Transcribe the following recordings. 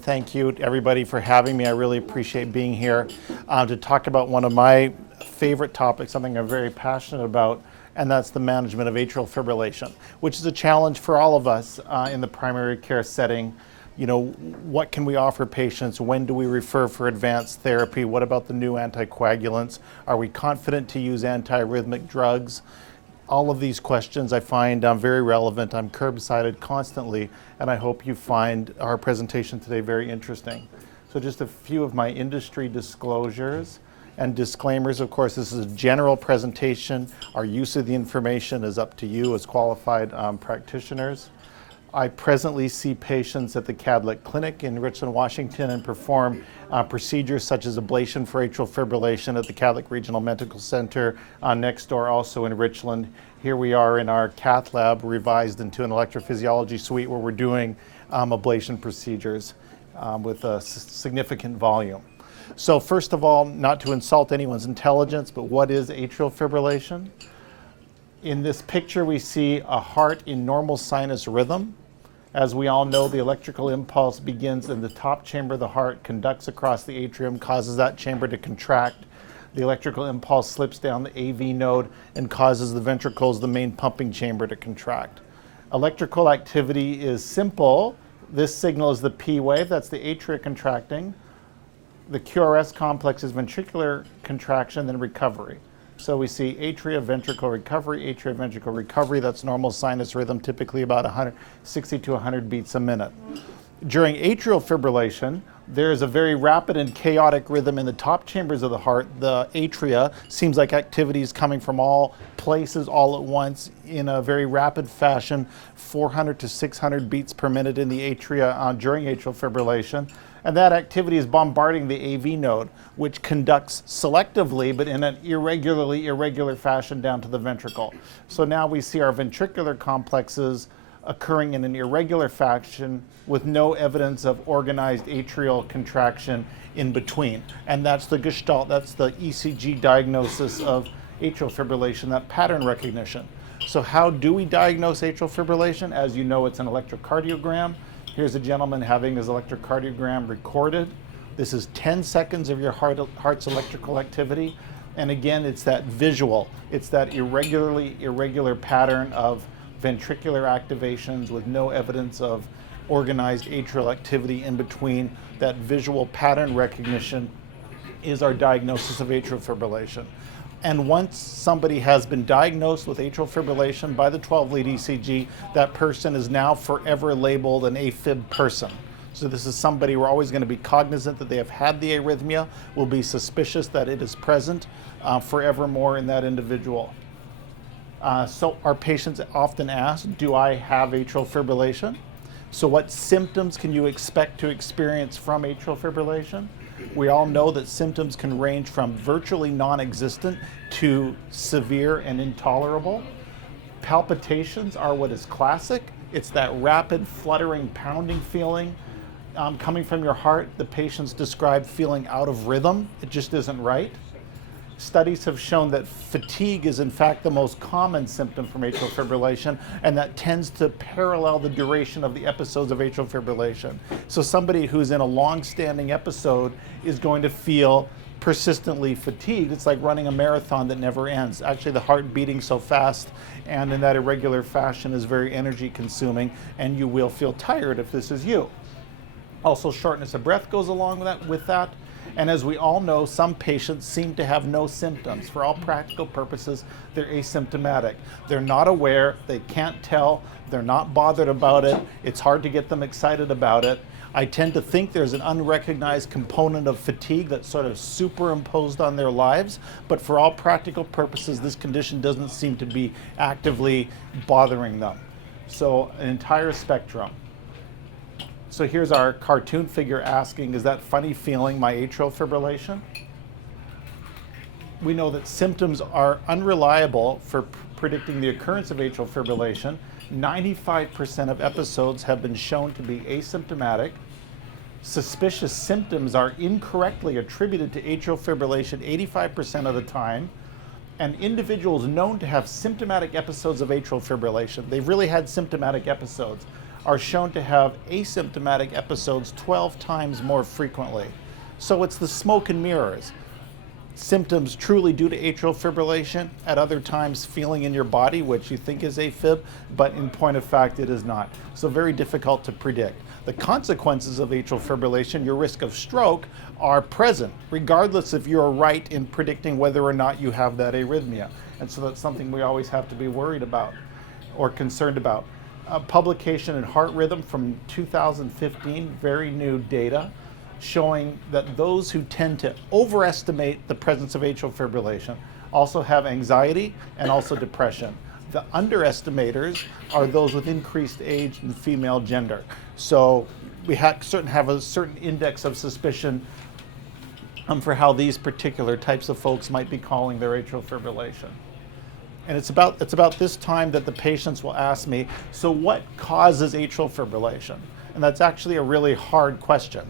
Thank you everybody for having me. I really appreciate being here to talk about one of my favorite topics, something I'm very passionate about, and that's the management of atrial fibrillation, which is a challenge for all of us in the primary care setting. You know, what can we offer patients? When do we refer for advanced therapy? What about the new anticoagulants? Are we confident to use antiarrhythmic drugs? All of these questions I find very relevant. I'm curbsided constantly, and I hope you find our presentation today very interesting. So just a few of my industry disclosures and disclaimers. Of course, this is a general presentation. Our use of the information is up to you as qualified practitioners. I presently see patients at the Catholic Clinic in Richland, Washington, and perform procedures such as ablation for atrial fibrillation at the Catholic Regional Medical Center next door, also in Richland. Here we are in our cath lab, revised into an electrophysiology suite where we're doing ablation procedures with a significant volume. So first of all, not to insult anyone's intelligence, but what is atrial fibrillation? In this picture, we see a heart in normal sinus rhythm. As we all know, the electrical impulse begins in the top chamber of the heart, conducts across the atrium, causes that chamber to contract. The electrical impulse slips down the AV node and causes the ventricles, the main pumping chamber, to contract. Electrical activity is simple. This signal is the P wave, that's the atria contracting. The QRS complex is ventricular contraction, then recovery. So we see atria, ventricle recovery, atria, ventricle recovery. That's normal sinus rhythm, typically about 160 to 100 beats a minute. During atrial fibrillation, there's a very rapid and chaotic rhythm in the top chambers of the heart. The atria seems like activity is coming from all places all at once in a very rapid fashion, 400 to 600 beats per minute in the atria during atrial fibrillation. And that activity is bombarding the AV node, which conducts selectively, but in an irregular fashion down to the ventricle. So now we see our ventricular complexes occurring in an irregular fashion with no evidence of organized atrial contraction in between. And that's the gestalt, that's the ECG diagnosis of atrial fibrillation, that pattern recognition. So how do we diagnose atrial fibrillation? As you know, it's an electrocardiogram. Here's a gentleman having his electrocardiogram recorded. This is 10 seconds of your heart's electrical activity. And again, it's that visual. It's that irregular pattern of ventricular activations with no evidence of organized atrial activity in between. That visual pattern recognition is our diagnosis of atrial fibrillation. And once somebody has been diagnosed with atrial fibrillation by the 12-lead ECG, that person is now forever labeled an Afib person. So this is somebody we're always going to be cognizant that they have had the arrhythmia, will be suspicious that it is present forevermore in that individual. So our patients often ask, do I have atrial fibrillation? So what symptoms can you expect to experience from atrial fibrillation? We all know that symptoms can range from virtually non-existent to severe and intolerable. Palpitations are what is classic. It's that rapid fluttering, pounding feeling coming from your heart. The patients describe feeling out of rhythm. It just isn't right. Studies have shown that fatigue is in fact the most common symptom from atrial fibrillation, and that tends to parallel the duration of the episodes of atrial fibrillation. So somebody who's in a long-standing episode is going to feel persistently fatigued. It's like running a marathon that never ends. Actually, the heart beating so fast and in that irregular fashion is very energy consuming, and you will feel tired if this is you. Also, shortness of breath goes along with that. And as we all know, some patients seem to have no symptoms. For all practical purposes, they're asymptomatic. They're not aware, they can't tell, they're not bothered about it, it's hard to get them excited about it. I tend to think there's an unrecognized component of fatigue that's sort of superimposed on their lives, but for all practical purposes, this condition doesn't seem to be actively bothering them. So an entire spectrum. So here's our cartoon figure asking, is that funny feeling my atrial fibrillation? We know that symptoms are unreliable for predicting the occurrence of atrial fibrillation. 95% of episodes have been shown to be asymptomatic. Suspicious symptoms are incorrectly attributed to atrial fibrillation 85% of the time. And individuals known to have symptomatic episodes of atrial fibrillation, they've really had symptomatic episodes, are shown to have asymptomatic episodes 12 times more frequently. So it's the smoke and mirrors. Symptoms truly due to atrial fibrillation, at other times feeling in your body, which you think is AFib, but in point of fact it is not. So very difficult to predict. The consequences of atrial fibrillation, your risk of stroke, are present, regardless if you're right in predicting whether or not you have that arrhythmia. And so that's something we always have to be worried about or concerned about. A publication in Heart Rhythm from 2015, very new data, showing that those who tend to overestimate the presence of atrial fibrillation also have anxiety and also depression. The underestimators are those with increased age and female gender. So we have a certain index of suspicion for how these particular types of folks might be calling their atrial fibrillation. And it's about this time that the patients will ask me, so what causes atrial fibrillation? And that's actually a really hard question.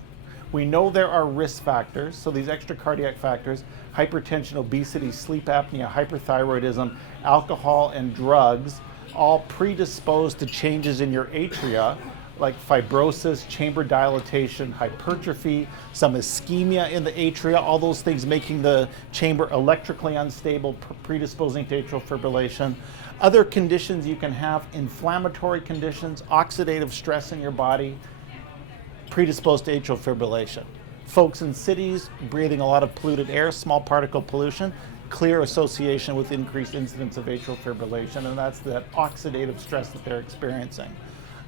We know there are risk factors, so these extracardiac factors, hypertension, obesity, sleep apnea, hyperthyroidism, alcohol, and drugs, all predispose to changes in your atria, like fibrosis, chamber dilatation, hypertrophy, some ischemia in the atria, all those things making the chamber electrically unstable, predisposing to atrial fibrillation. Other conditions you can have, inflammatory conditions, oxidative stress in your body, predisposed to atrial fibrillation. Folks in cities breathing a lot of polluted air, small particle pollution, clear association with increased incidence of atrial fibrillation, and that's that oxidative stress that they're experiencing.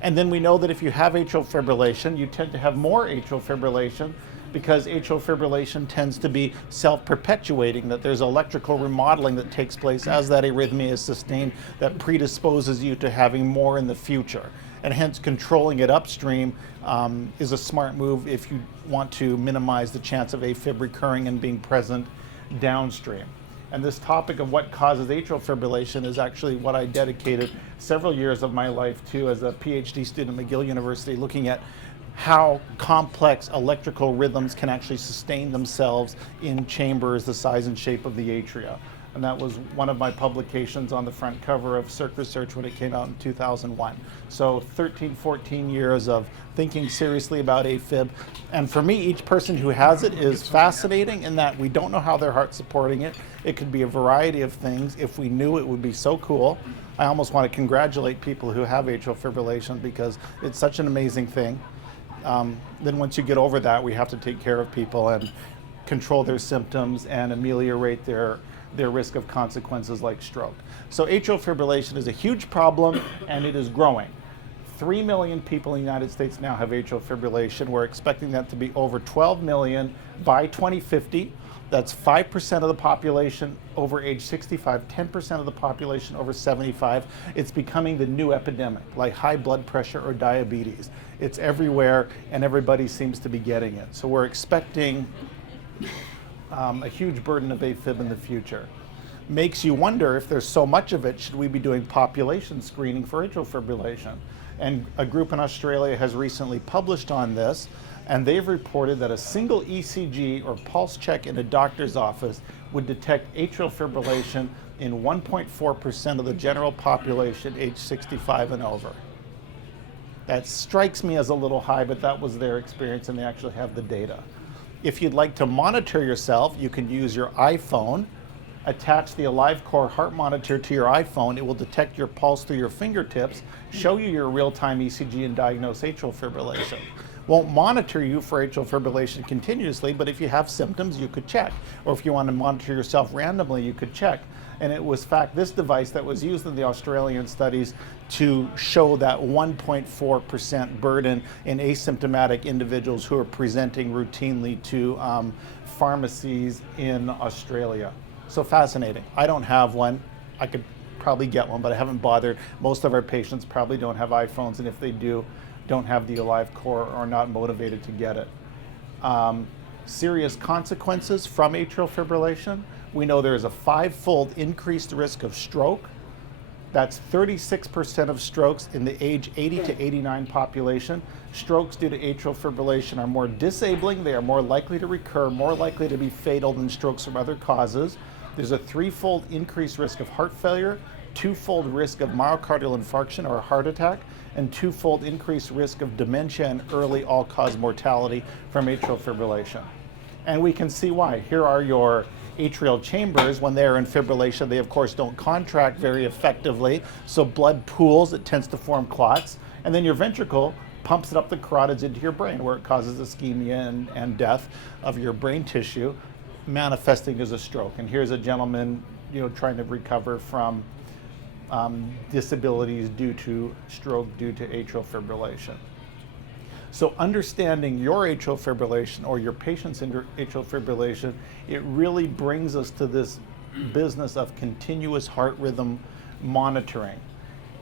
And then we know that if you have atrial fibrillation, you tend to have more atrial fibrillation because atrial fibrillation tends to be self-perpetuating, that there's electrical remodeling that takes place as that arrhythmia is sustained that predisposes you to having more in the future. And hence controlling it upstream is a smart move if you want to minimize the chance of AFib recurring and being present downstream. And this topic of what causes atrial fibrillation is actually what I dedicated several years of my life to as a PhD student at McGill University, looking at how complex electrical rhythms can actually sustain themselves in chambers the size and shape of the atria. And that was one of my publications on the front cover of Circ Research when it came out in 2001. So 13, 14 years of thinking seriously about AFib. And for me, each person who has it is fascinating in that we don't know how their heart's supporting it. It could be a variety of things. If we knew, it would be so cool. I almost want to congratulate people who have atrial fibrillation because it's such an amazing thing. Then once you get over that, we have to take care of people and control their symptoms and ameliorate their risk of consequences like stroke. So atrial fibrillation is a huge problem and it is growing. 3 million people in the United States now have atrial fibrillation. We're expecting that to be over 12 million by 2050. That's 5% of the population over age 65, 10% of the population over 75. It's becoming the new epidemic, like high blood pressure or diabetes. It's everywhere and everybody seems to be getting it. So we're expecting a huge burden of AFib in the future. Makes you wonder, if there's so much of it, should we be doing population screening for atrial fibrillation? And a group in Australia has recently published on this, and they've reported that a single ECG or pulse check in a doctor's office would detect atrial fibrillation in 1.4% of the general population age 65 and over. That strikes me as a little high, but that was their experience and they actually have the data. If you'd like to monitor yourself, you can use your iPhone, attach the Alivecor heart monitor to your iPhone. It will detect your pulse through your fingertips, show you your real-time ECG, and diagnose atrial fibrillation. Won't monitor you for atrial fibrillation continuously, but if you have symptoms, you could check. Or if you want to monitor yourself randomly, you could check. And it was, in fact, this device that was used in the Australian studies to show that 1.4% burden in asymptomatic individuals who are presenting routinely to pharmacies in Australia. So fascinating. I don't have one. I could probably get one, but I haven't bothered. Most of our patients probably don't have iPhones, and if they do, don't have the Alivecor or are not motivated to get it. Serious consequences from atrial fibrillation. We know there is a 5-fold increased risk of stroke. That's 36% of strokes in the age 80 to 89 population. Strokes due to atrial fibrillation are more disabling. They are more likely to recur, more likely to be fatal than strokes from other causes. There's a threefold increased risk of heart failure, twofold risk of myocardial infarction or a heart attack, and twofold increased risk of dementia and early all-cause mortality from atrial fibrillation. And we can see why. Here are your atrial chambers. When they're in fibrillation, they of course don't contract very effectively, so blood pools, it tends to form clots, and then your ventricle pumps it up the carotids into your brain, where it causes ischemia and death of your brain tissue, manifesting as a stroke. And here's a gentleman, trying to recover from disabilities due to stroke due to atrial fibrillation. So understanding your atrial fibrillation or your patient's atrial fibrillation, it really brings us to this business of continuous heart rhythm monitoring.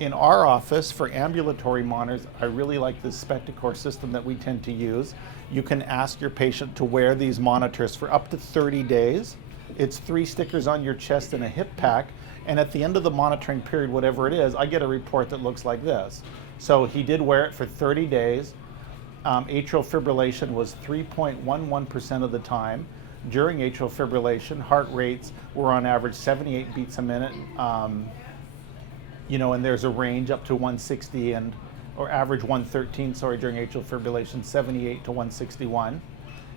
In our office, for ambulatory monitors, I really like this Spectacor system that we tend to use. You can ask your patient to wear these monitors for up to 30 days. It's 3 stickers on your chest and a hip pack, and at the end of the monitoring period, whatever it is, I get a report that looks like this. So he did wear it for 30 days. Atrial fibrillation was 3.11% of the time. During atrial fibrillation, heart rates were on average 78 beats a minute. And there's a range up to 160 or average 113, during atrial fibrillation, 78 to 161.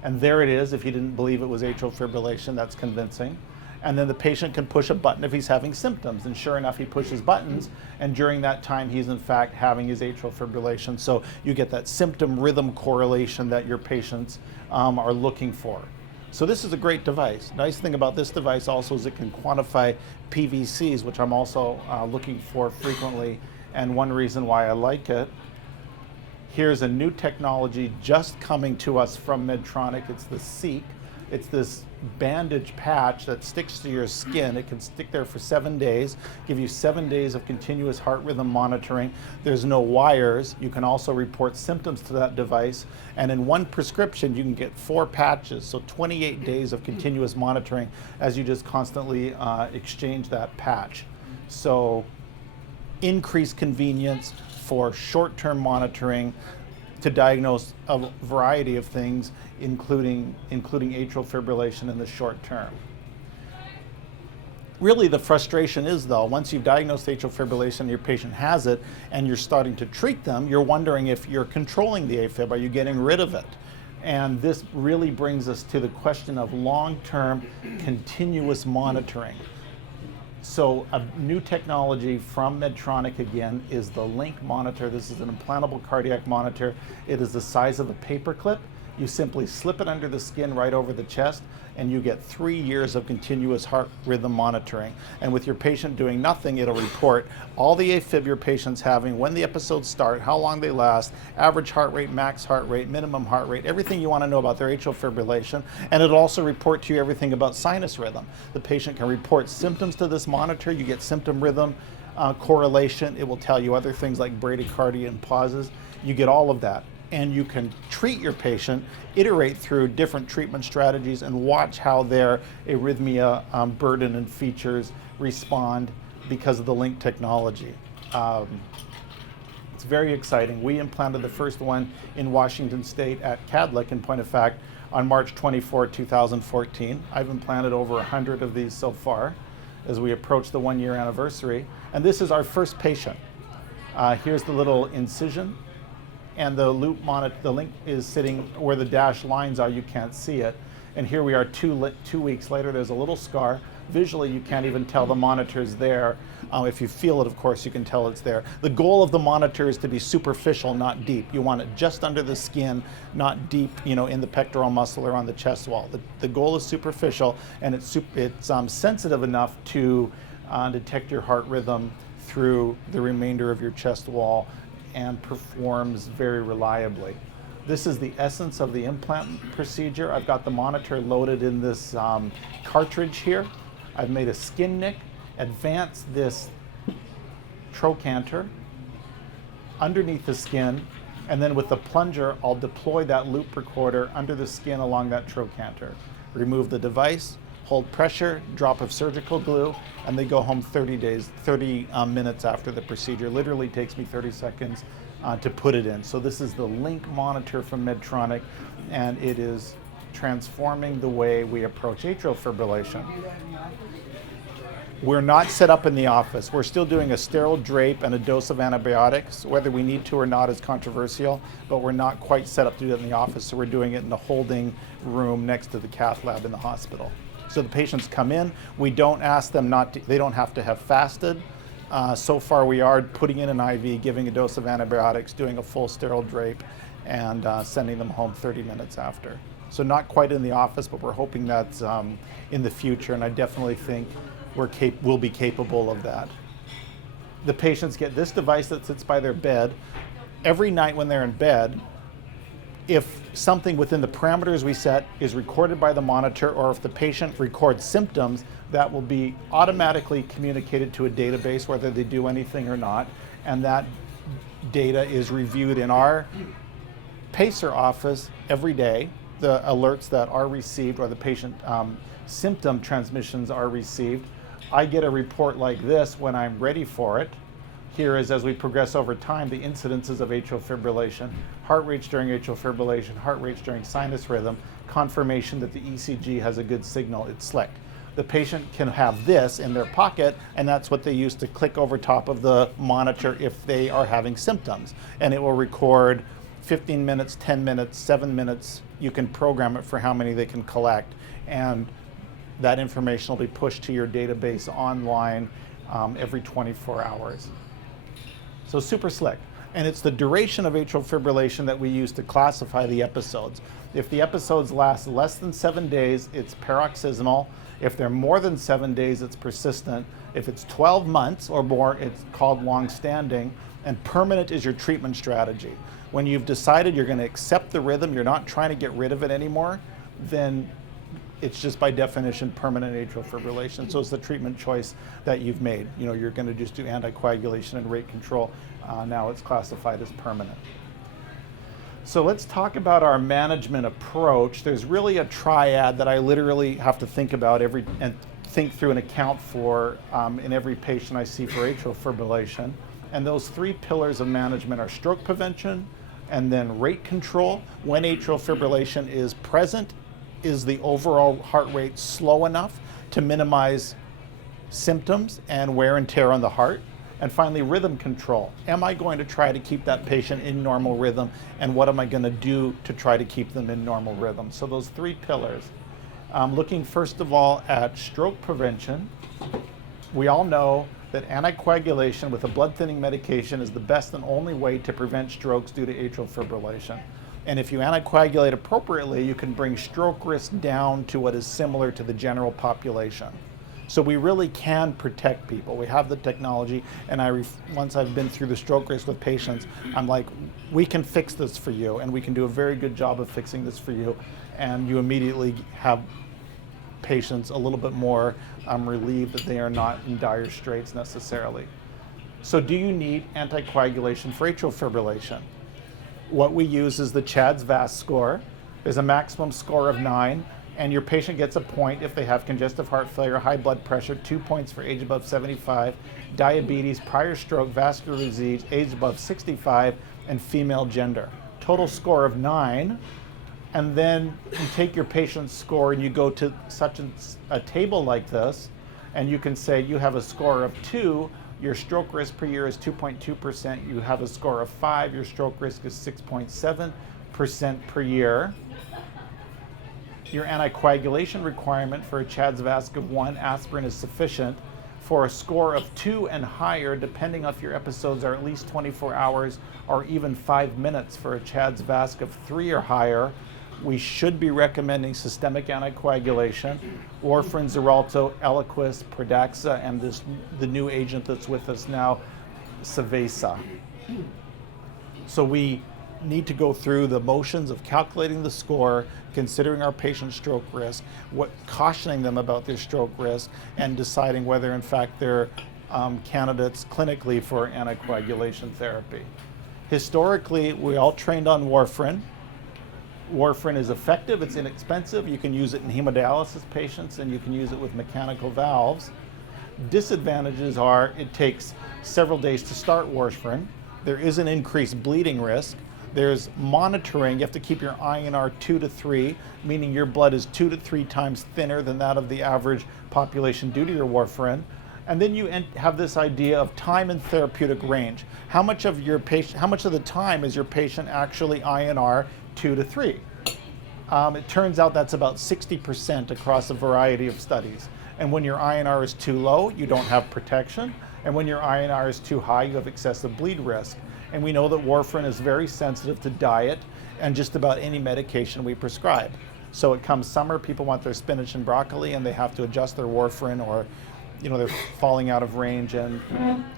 And there it is. If you didn't believe it was atrial fibrillation, that's convincing. And then the patient can push a button if he's having symptoms. And sure enough, he pushes buttons. And during that time, he's in fact having his atrial fibrillation. So you get that symptom rhythm correlation that your patients are looking for. So this is a great device. Nice thing about this device also is it can quantify PVCs, which I'm also looking for frequently. And one reason why I like it, here's a new technology just coming to us from Medtronic. It's the Seek. It's this bandage patch that sticks to your skin. It can stick there for 7 days, give you 7 days of continuous heart rhythm monitoring. There's no wires. You can also report symptoms to that device. And in one prescription, you can get 4 patches, so 28 days of continuous monitoring as you just constantly exchange that patch. So increased convenience for short-term monitoring to diagnose a variety of things, including atrial fibrillation in the short term. Really, the frustration is, though, once you've diagnosed atrial fibrillation, your patient has it, and you're starting to treat them, you're wondering if you're controlling the AFib. Are you getting rid of it? And this really brings us to the question of long-term continuous monitoring. So a new technology from Medtronic, again, is the Link monitor. This is an implantable cardiac monitor. It is the size of a paperclip. You simply slip it under the skin right over the chest, and you get 3 years of continuous heart rhythm monitoring. And with your patient doing nothing, it'll report all the AFib your patient's having, when the episodes start, how long they last, average heart rate, max heart rate, minimum heart rate, everything you want to know about their atrial fibrillation. And it'll also report to you everything about sinus rhythm. The patient can report symptoms to this monitor. You get symptom rhythm correlation. It will tell you other things like bradycardia and pauses. You get all of that. And you can treat your patient, iterate through different treatment strategies, and watch how their arrhythmia burden and features respond because of the Link technology. It's very exciting. We implanted the first one in Washington State at Cadlick, in point of fact, on March 24, 2014. I've implanted over 100 of these so far as we approach the 1-year anniversary. And this is our first patient. Here's the little incision. And the loop monitor, the Link is sitting where the dashed lines are. You can't see it. And here we are 2 weeks later. There's a little scar. Visually, you can't even tell the monitor's there. If you feel it, of course, you can tell it's there. The goal of the monitor is to be superficial, not deep. You want it just under the skin, not deep, in the pectoral muscle or on the chest wall. The goal is superficial, and it's sensitive enough to detect your heart rhythm through the remainder of your chest wall, and performs very reliably. This is the essence of the implant procedure. I've got the monitor loaded in this cartridge here. I've made a skin nick, advanced this trochanter underneath the skin, and then with the plunger, I'll deploy that loop recorder under the skin along that trochanter. Remove the device, hold pressure, drop of surgical glue, and they go home 30 minutes after the procedure. Literally takes me 30 seconds to put it in. So this is the Link monitor from Medtronic, and it is transforming the way we approach atrial fibrillation. We're not set up in the office. We're still doing a sterile drape and a dose of antibiotics. Whether we need to or not is controversial, but we're not quite set up to do it in the office, so we're doing it in the holding room next to the cath lab in the hospital. So the patients come in, we don't ask them they don't have to have fasted. So far we are putting in an IV, giving a dose of antibiotics, doing a full sterile drape, and sending them home 30 minutes after. So not quite in the office, but we're hoping that's in the future, and I definitely think we'll be capable of that. The patients get this device that sits by their bed. Every night when they're in bed, if something within the parameters we set is recorded by the monitor, or if the patient records symptoms, that will be automatically communicated to a database whether they do anything or not, and that data is reviewed in our PACER office every day. The alerts that are received, or the patient symptom transmissions are received. I get a report like this when I'm ready for it. Here is, as we progress over time, the incidences of atrial fibrillation, heart rates during atrial fibrillation, heart rates during sinus rhythm, confirmation that the ECG has a good signal, it's slick. The patient can have this in their pocket, and that's what they use to click over top of the monitor if they are having symptoms. And it will record 15 minutes, 10 minutes, 7 minutes. You can program it for how many they can collect, and that information will be pushed to your database online every 24 hours. So super slick. And it's the duration of atrial fibrillation that we use to classify the episodes. If the episodes last less than 7 days, it's paroxysmal. If they're more than 7 days, it's persistent. If it's 12 months or more, it's called long-standing. And permanent is your treatment strategy. When you've decided you're going to accept the rhythm, you're not trying to get rid of it anymore, then it's just by definition permanent atrial fibrillation. So it's the treatment choice that you've made. You know, you're going to just do anticoagulation and rate control. Now it's classified as permanent. So let's talk about our management approach. There's really a triad that I literally have to think about and think through and account for in every patient I see for atrial fibrillation. And those three pillars of management are stroke prevention, and then rate control. When atrial fibrillation is present, is the overall heart rate slow enough to minimize symptoms and wear and tear on the heart? And finally, rhythm control. Am I going to try to keep that patient in normal rhythm, and what am I going to do to try to keep them in normal rhythm? So those three pillars. Looking first of all at stroke prevention, we all know that anticoagulation with a blood thinning medication is the best and only way to prevent strokes due to atrial fibrillation. And if you anticoagulate appropriately, you can bring stroke risk down to what is similar to the general population. So we really can protect people. We have the technology, and once I've been through the stroke risk with patients, I'm like, we can fix this for you, and we can do a very good job of fixing this for you, and you immediately have patients a little bit more relieved that they are not in dire straits necessarily. So do you need anticoagulation for atrial fibrillation? What we use is the CHADS-VASc score. There's a maximum score of 9, and your patient gets a point if they have congestive heart failure, high blood pressure, 2 points for age above 75, diabetes, prior stroke, vascular disease, age above 65, and female gender. Total score of 9, and then you take your patient's score and you go to such a table like this, and you can say you have a score of 2, your stroke risk per year is 2.2%. You have a score of 5, your stroke risk is 6.7% per year. Your anticoagulation requirement for a CHADS-VASc of 1, aspirin is sufficient. For a score of 2 and higher, depending if your episodes are at least 24 hours or even 5 minutes, for a CHADS-VASc of 3 or higher, we should be recommending systemic anticoagulation, warfarin, Xarelto, Eliquis, Pradaxa, and the new agent that's with us now, Savesa. So we need to go through the motions of calculating the score, considering our patient's stroke risk, cautioning them about their stroke risk, and deciding whether in fact they're candidates clinically for anticoagulation therapy. Historically, we all trained on warfarin. Warfarin is effective, it's inexpensive. You can use it in hemodialysis patients, and you can use it with mechanical valves. Disadvantages are it takes several days to start warfarin. There is an increased bleeding risk. There's monitoring. You have to keep your INR 2 to 3, meaning your blood is 2 to 3 times thinner than that of the average population due to your warfarin. And then you have this idea of time and therapeutic range. How much of the time is your patient actually INR 2 to 3? It turns out that's about 60% across a variety of studies. And when your INR is too low, you don't have protection. And when your INR is too high, you have excessive bleed risk. And we know that warfarin is very sensitive to diet and just about any medication we prescribe. So it comes summer, people want their spinach and broccoli and they have to adjust their warfarin, or they're falling out of range, and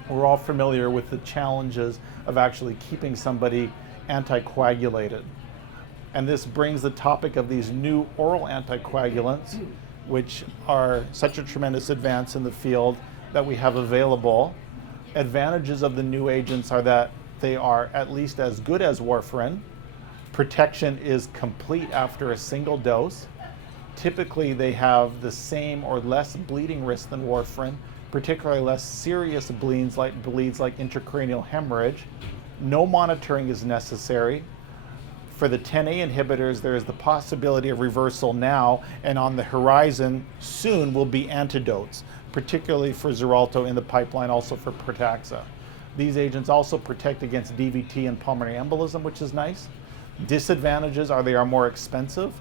we're all familiar with the challenges of actually keeping somebody anticoagulated. And this brings the topic of these new oral anticoagulants, which are such a tremendous advance in the field that we have available. Advantages of the new agents are that they are at least as good as warfarin. Protection is complete after a single dose. Typically, they have the same or less bleeding risk than warfarin, particularly less serious bleeds like intracranial hemorrhage. No monitoring is necessary. For the 10A inhibitors, there is the possibility of reversal now, and on the horizon soon will be antidotes, particularly for Xarelto in the pipeline, also for Pretaxa. These agents also protect against DVT and pulmonary embolism, which is nice. Disadvantages are they are more expensive.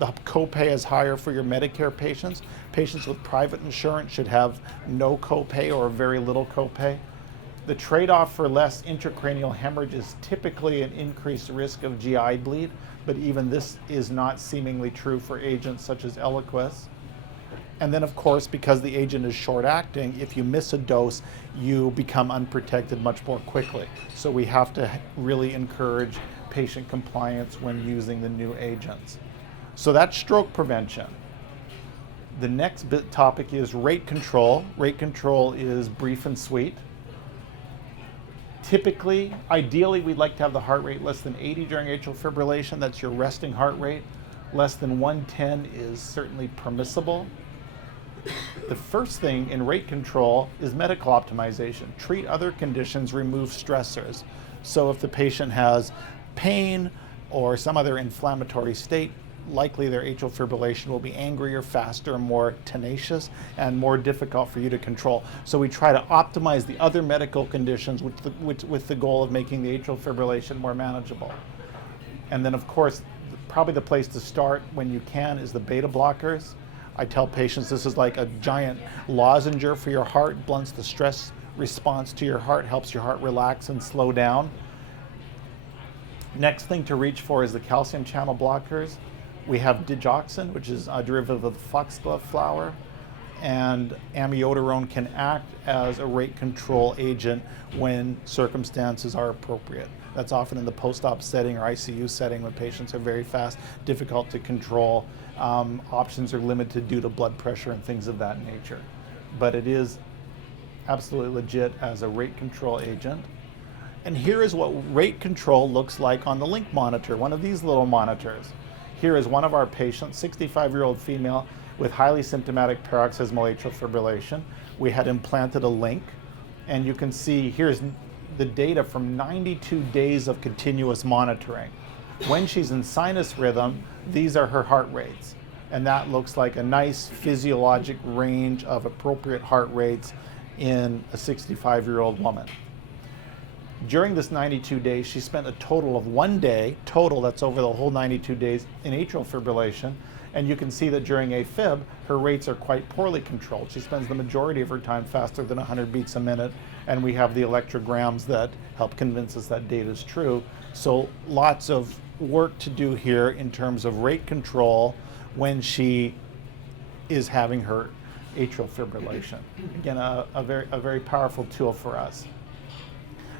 The copay is higher for your Medicare patients. Patients with private insurance should have no copay or very little copay. The trade-off for less intracranial hemorrhage is typically an increased risk of GI bleed, but even this is not seemingly true for agents such as Eliquis. And then, of course, because the agent is short-acting, if you miss a dose, you become unprotected much more quickly. So we have to really encourage patient compliance when using the new agents. So that's stroke prevention. The next topic is rate control. Rate control is brief and sweet. Typically, ideally, we'd like to have the heart rate less than 80 during atrial fibrillation. That's your resting heart rate. Less than 110 is certainly permissible. The first thing in rate control is medical optimization. Treat other conditions, remove stressors. So if the patient has pain or some other inflammatory state, likely their atrial fibrillation will be angrier, faster, more tenacious, and more difficult for you to control. So we try to optimize the other medical conditions with the goal of making the atrial fibrillation more manageable. And then, of course, probably the place to start when you can is the beta blockers. I tell patients this is like a giant lozenge for your heart, blunts the stress response to your heart, helps your heart relax and slow down. Next thing to reach for is the calcium channel blockers. We have digoxin, which is a derivative of the foxglove flower, and amiodarone can act as a rate control agent when circumstances are appropriate. That's often in the post-op setting or ICU setting when patients are very fast, difficult to control. Options are limited due to blood pressure and things of that nature. But it is absolutely legit as a rate control agent. And here is what rate control looks like on the Link monitor, one of these little monitors. Here is one of our patients, 65-year-old female with highly symptomatic paroxysmal atrial fibrillation. We had implanted a Link, and you can see here's the data from 92 days of continuous monitoring. When she's in sinus rhythm, these are her heart rates, and that looks like a nice physiologic range of appropriate heart rates in a 65-year-old woman. During this 92 days, she spent a total of 1 day, that's over the whole 92 days, in atrial fibrillation. And you can see that during AFib, her rates are quite poorly controlled. She spends the majority of her time faster than 100 beats a minute, and we have the electrograms that help convince us that data is true. So lots of work to do here in terms of rate control when she is having her atrial fibrillation. Again, a very powerful tool for us.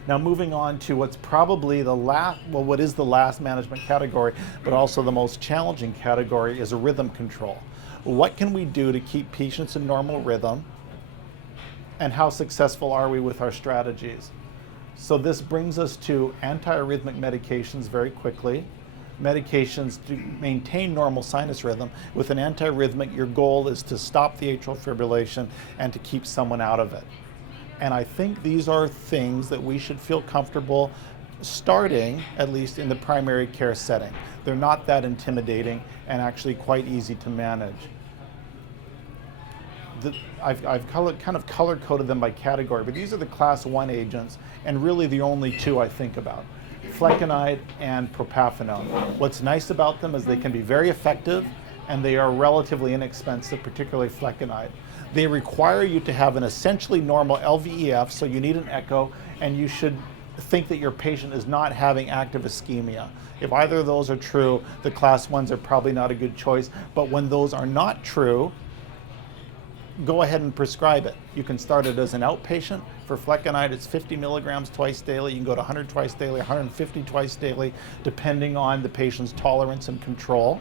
Now moving on to what's probably what is the last management category, but also the most challenging category is a rhythm control. What can we do to keep patients in normal rhythm, and how successful are we with our strategies? So this brings us to antiarrhythmic medications very quickly. Medications to maintain normal sinus rhythm. With an antiarrhythmic, your goal is to stop the atrial fibrillation and to keep someone out of it. And I think these are things that we should feel comfortable starting at least in the primary care setting. They're not that intimidating and actually quite easy to manage. I've kind of color-coded them by category, but these are the class 1 agents, and really the only two I think about, flecainide and propafenone. What's nice about them is they can be very effective, and they are relatively inexpensive, particularly flecainide. They require you to have an essentially normal LVEF, so you need an echo, and you should think that your patient is not having active ischemia. If either of those are true, the class 1s are probably not a good choice, but when those are not true, go ahead and prescribe it. You can start it as an outpatient. For flecainide, it's 50 milligrams twice daily. You can go to 100 twice daily, 150 twice daily, depending on the patient's tolerance and control.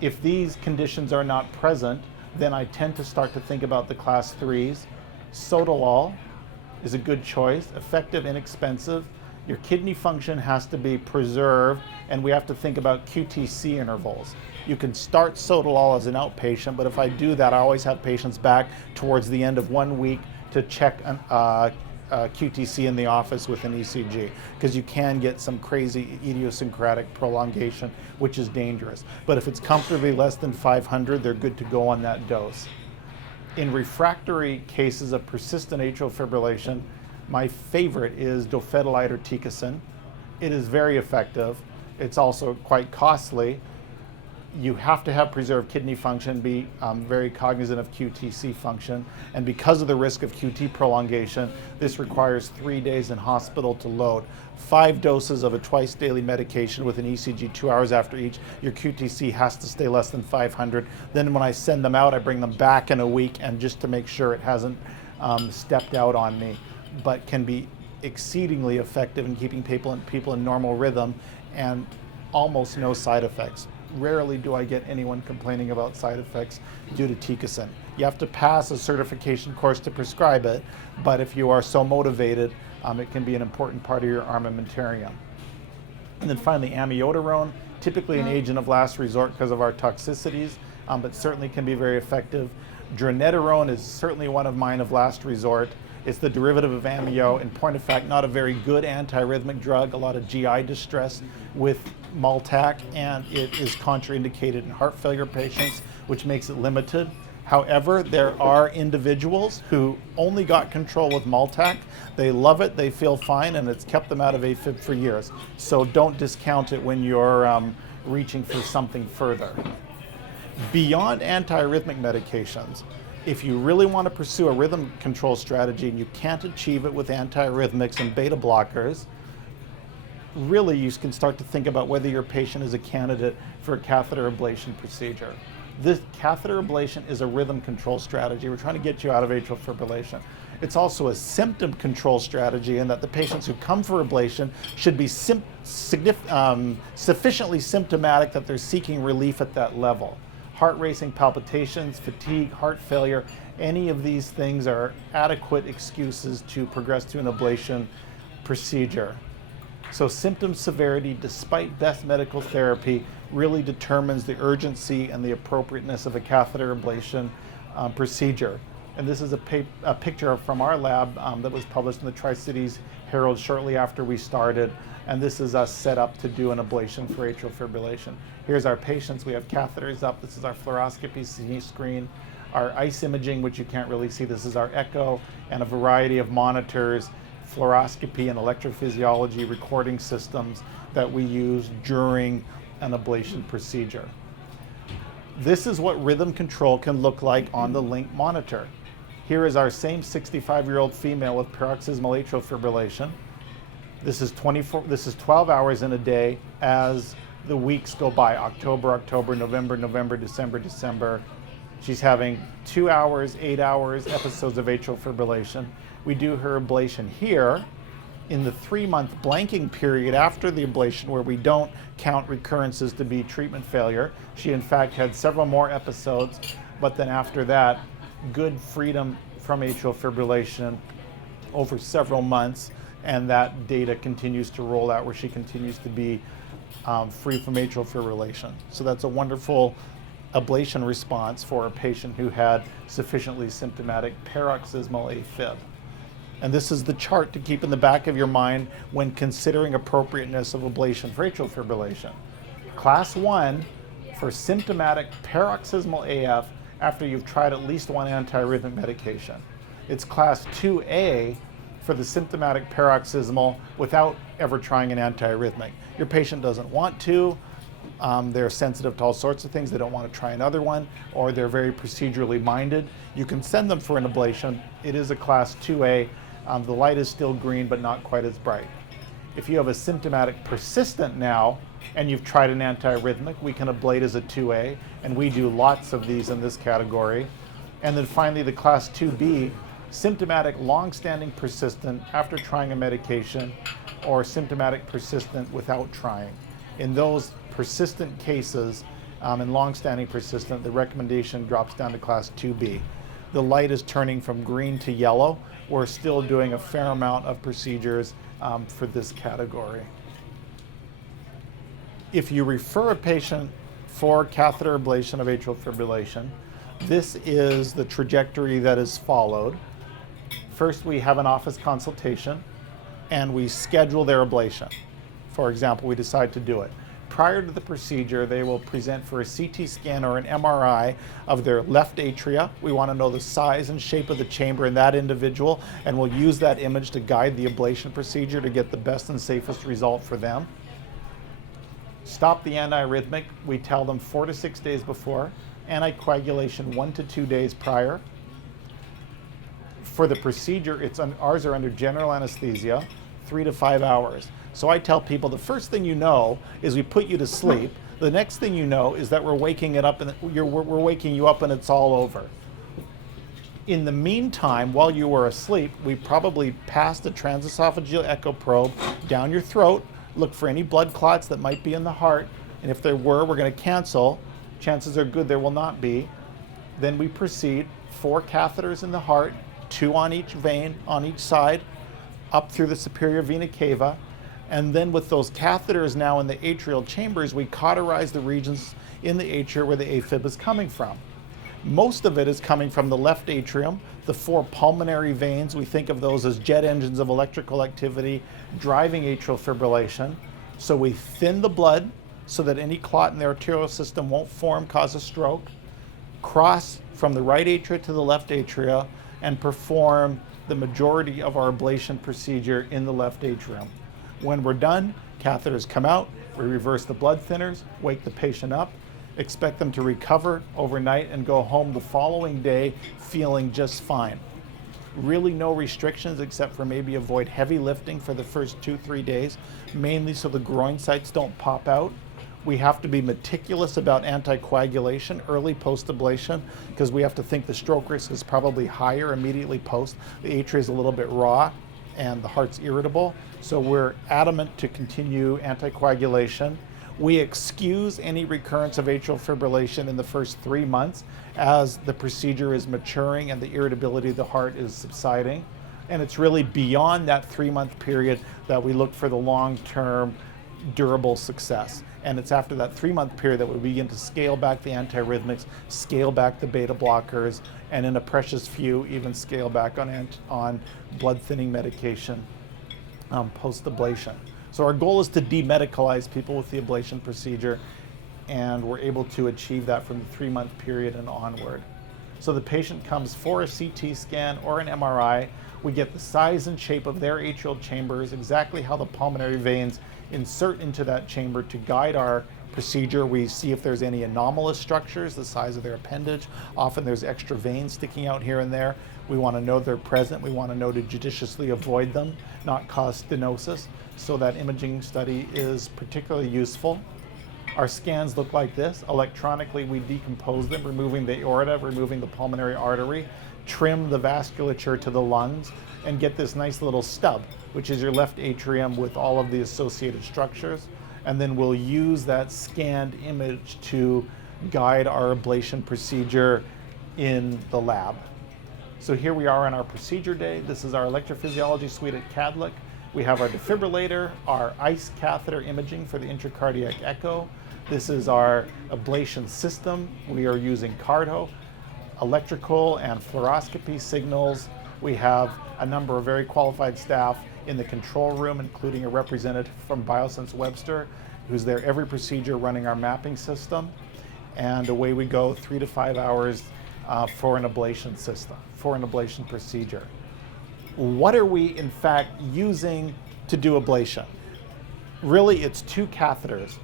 If these conditions are not present, then I tend to start to think about the class 3s. Sotalol is a good choice, effective, inexpensive. Your kidney function has to be preserved, and we have to think about QTC intervals. You can start sotalol as an outpatient, but if I do that, I always have patients back towards the end of 1 week to check QTC in the office with an ECG, because you can get some crazy idiosyncratic prolongation, which is dangerous. But if it's comfortably less than 500, they're good to go on that dose. In refractory cases of persistent atrial fibrillation, my favorite is dofetilide or Ticastin. It is very effective. It's also quite costly. You have to have preserved kidney function, be very cognizant of QTC function, and because of the risk of QT prolongation, this requires 3 days in hospital to load. 5 doses of a twice daily medication with an ECG 2 hours after each. Your QTC has to stay less than 500. Then when I send them out, I bring them back in a week, and just to make sure it hasn't stepped out on me, but can be exceedingly effective in keeping people in normal rhythm and almost no side effects. Rarely do I get anyone complaining about side effects due to Ticastin. You have to pass a certification course to prescribe it, but if you are so motivated, it can be an important part of your armamentarium. And then finally, amiodarone, typically an agent of last resort because of our toxicities, but certainly can be very effective. Dronedarone is certainly one of mine of last resort. It's the derivative of amio. In point of fact, not a very good antiarrhythmic drug, a lot of GI distress with Maltac, and it is contraindicated in heart failure patients, which makes it limited. However, there are individuals who only got control with Maltac. They love it, they feel fine, and it's kept them out of Afib for years. So don't discount it when you're reaching for something further. Beyond antiarrhythmic medications, if you really want to pursue a rhythm control strategy and you can't achieve it with antiarrhythmics and beta blockers, really you can start to think about whether your patient is a candidate for a catheter ablation procedure. This catheter ablation is a rhythm control strategy. We're trying to get you out of atrial fibrillation. It's also a symptom control strategy in that the patients who come for ablation should be sufficiently symptomatic that they're seeking relief at that level. Heart racing, palpitations, fatigue, heart failure, any of these things are adequate excuses to progress to an ablation procedure. So symptom severity, despite best medical therapy, really determines the urgency and the appropriateness of a catheter ablation procedure. And this is a picture from our lab that was published in the Tri-Cities Herald shortly after we started. And this is us set up to do an ablation for atrial fibrillation. Here's our patients. We have catheters up. This is our fluoroscopy screen. Our ICE imaging, which you can't really see. This is our echo and a variety of monitors, fluoroscopy and electrophysiology recording systems that we use during an ablation procedure. This is what rhythm control can look like on the Link monitor. Here is our same 65-year-old female with paroxysmal atrial fibrillation. This is 12 hours in a day as the weeks go by, October, November, December. She's having 2 hours, 8 hours episodes of atrial fibrillation. We do her ablation here in the 3-month blanking period after the ablation, where we don't count recurrences to be treatment failure. She in fact had several more episodes, but then after that, good freedom from atrial fibrillation over several months, and that data continues to roll out where she continues to be free from atrial fibrillation. So that's a wonderful ablation response for a patient who had sufficiently symptomatic paroxysmal AFib. And this is the chart to keep in the back of your mind when considering appropriateness of ablation for atrial fibrillation. Class 1 for symptomatic paroxysmal AF after you've tried at least one antiarrhythmic medication. It's class 2A for the symptomatic paroxysmal without ever trying an antiarrhythmic. Your patient doesn't want to, they're sensitive to all sorts of things, they don't want to try another one, or they're very procedurally minded. You can send them for an ablation. It is a class 2A. The light is still green, but not quite as bright. If you have a symptomatic persistent now, and you've tried an antiarrhythmic, we can ablate as a 2A, and we do lots of these in this category. And then finally, the class 2B, symptomatic long-standing persistent after trying a medication, or symptomatic persistent without trying. In those persistent cases, and long-standing persistent, the recommendation drops down to class 2B. The light is turning from green to yellow. We're still doing a fair amount of procedures for this category. If you refer a patient for catheter ablation of atrial fibrillation, this is the trajectory that is followed. First, we have an office consultation, and we schedule their ablation. For example, we decide to do it. Prior to the procedure, they will present for a CT scan or an MRI of their left atria. We want to know the size and shape of the chamber in that individual, and we'll use that image to guide the ablation procedure to get the best and safest result for them. Stop the antiarrhythmic, we tell them 4 to 6 days before. Anticoagulation 1 to 2 days prior. For the procedure, ours are under general anesthesia, 3 to 5 hours. So I tell people the first thing you know is we put you to sleep. The next thing you know is that we're waking it up, and we're waking you up and it's all over. In the meantime, while you were asleep, we probably passed the transesophageal echo probe down your throat, look for any blood clots that might be in the heart, and if there were, we're going to cancel. Chances are good there will not be. Then we proceed, 4 catheters in the heart, 2 on each vein, on each side, up through the superior vena cava. And then with those catheters now in the atrial chambers, we cauterize the regions in the atria where the AFib is coming from. Most of it is coming from the left atrium, the 4 pulmonary veins. We think of those as jet engines of electrical activity driving atrial fibrillation. So we thin the blood so that any clot in the arterial system won't form, cause a stroke, cross from the right atria to the left atria, and perform the majority of our ablation procedure in the left atrium. When we're done, catheters come out, we reverse the blood thinners, wake the patient up, expect them to recover overnight and go home the following day feeling just fine. Really no restrictions except for maybe avoid heavy lifting for the first 2-3 days, mainly so the groin sites don't pop out. We have to be meticulous about anticoagulation early post-ablation because we have to think the stroke risk is probably higher immediately post. The atria is a little bit raw and the heart's irritable, so we're adamant to continue anticoagulation. We excuse any recurrence of atrial fibrillation in the first 3 months as the procedure is maturing and the irritability of the heart is subsiding. And it's really beyond that 3-month period that we look for the long-term durable success. And it's after that 3-month period that we begin to scale back the antiarrhythmics, scale back the beta blockers, and in a precious few, even scale back on blood thinning medication post-ablation. So our goal is to demedicalize people with the ablation procedure, and we're able to achieve that from the 3-month period and onward. So the patient comes for a CT scan or an MRI. We get the size and shape of their atrial chambers, exactly how the pulmonary veins insert into that chamber to guide our procedure. We see if there's any anomalous structures, the size of their appendage. Often there's extra veins sticking out here and there. We want to know they're present. We want to know to judiciously avoid them, not cause stenosis. So that imaging study is particularly useful. Our scans look like this. Electronically, we decompose them, removing the aorta, removing the pulmonary artery, trim the vasculature to the lungs, and get this nice little stub, which is your left atrium with all of the associated structures. And then we'll use that scanned image to guide our ablation procedure in the lab. So here we are on our procedure day. This is our electrophysiology suite at Cadlick. We have our defibrillator, our ICE catheter imaging for the intracardiac echo. This is our ablation system. We are using CARDO, electrical and fluoroscopy signals We have a number of very qualified staff in the control room, including a representative from Biosense Webster, who's there every procedure running our mapping system. And away we go, 3 to 5 hours for an ablation system, for an ablation procedure. What are we in fact using to do ablation? Really, it's two catheters.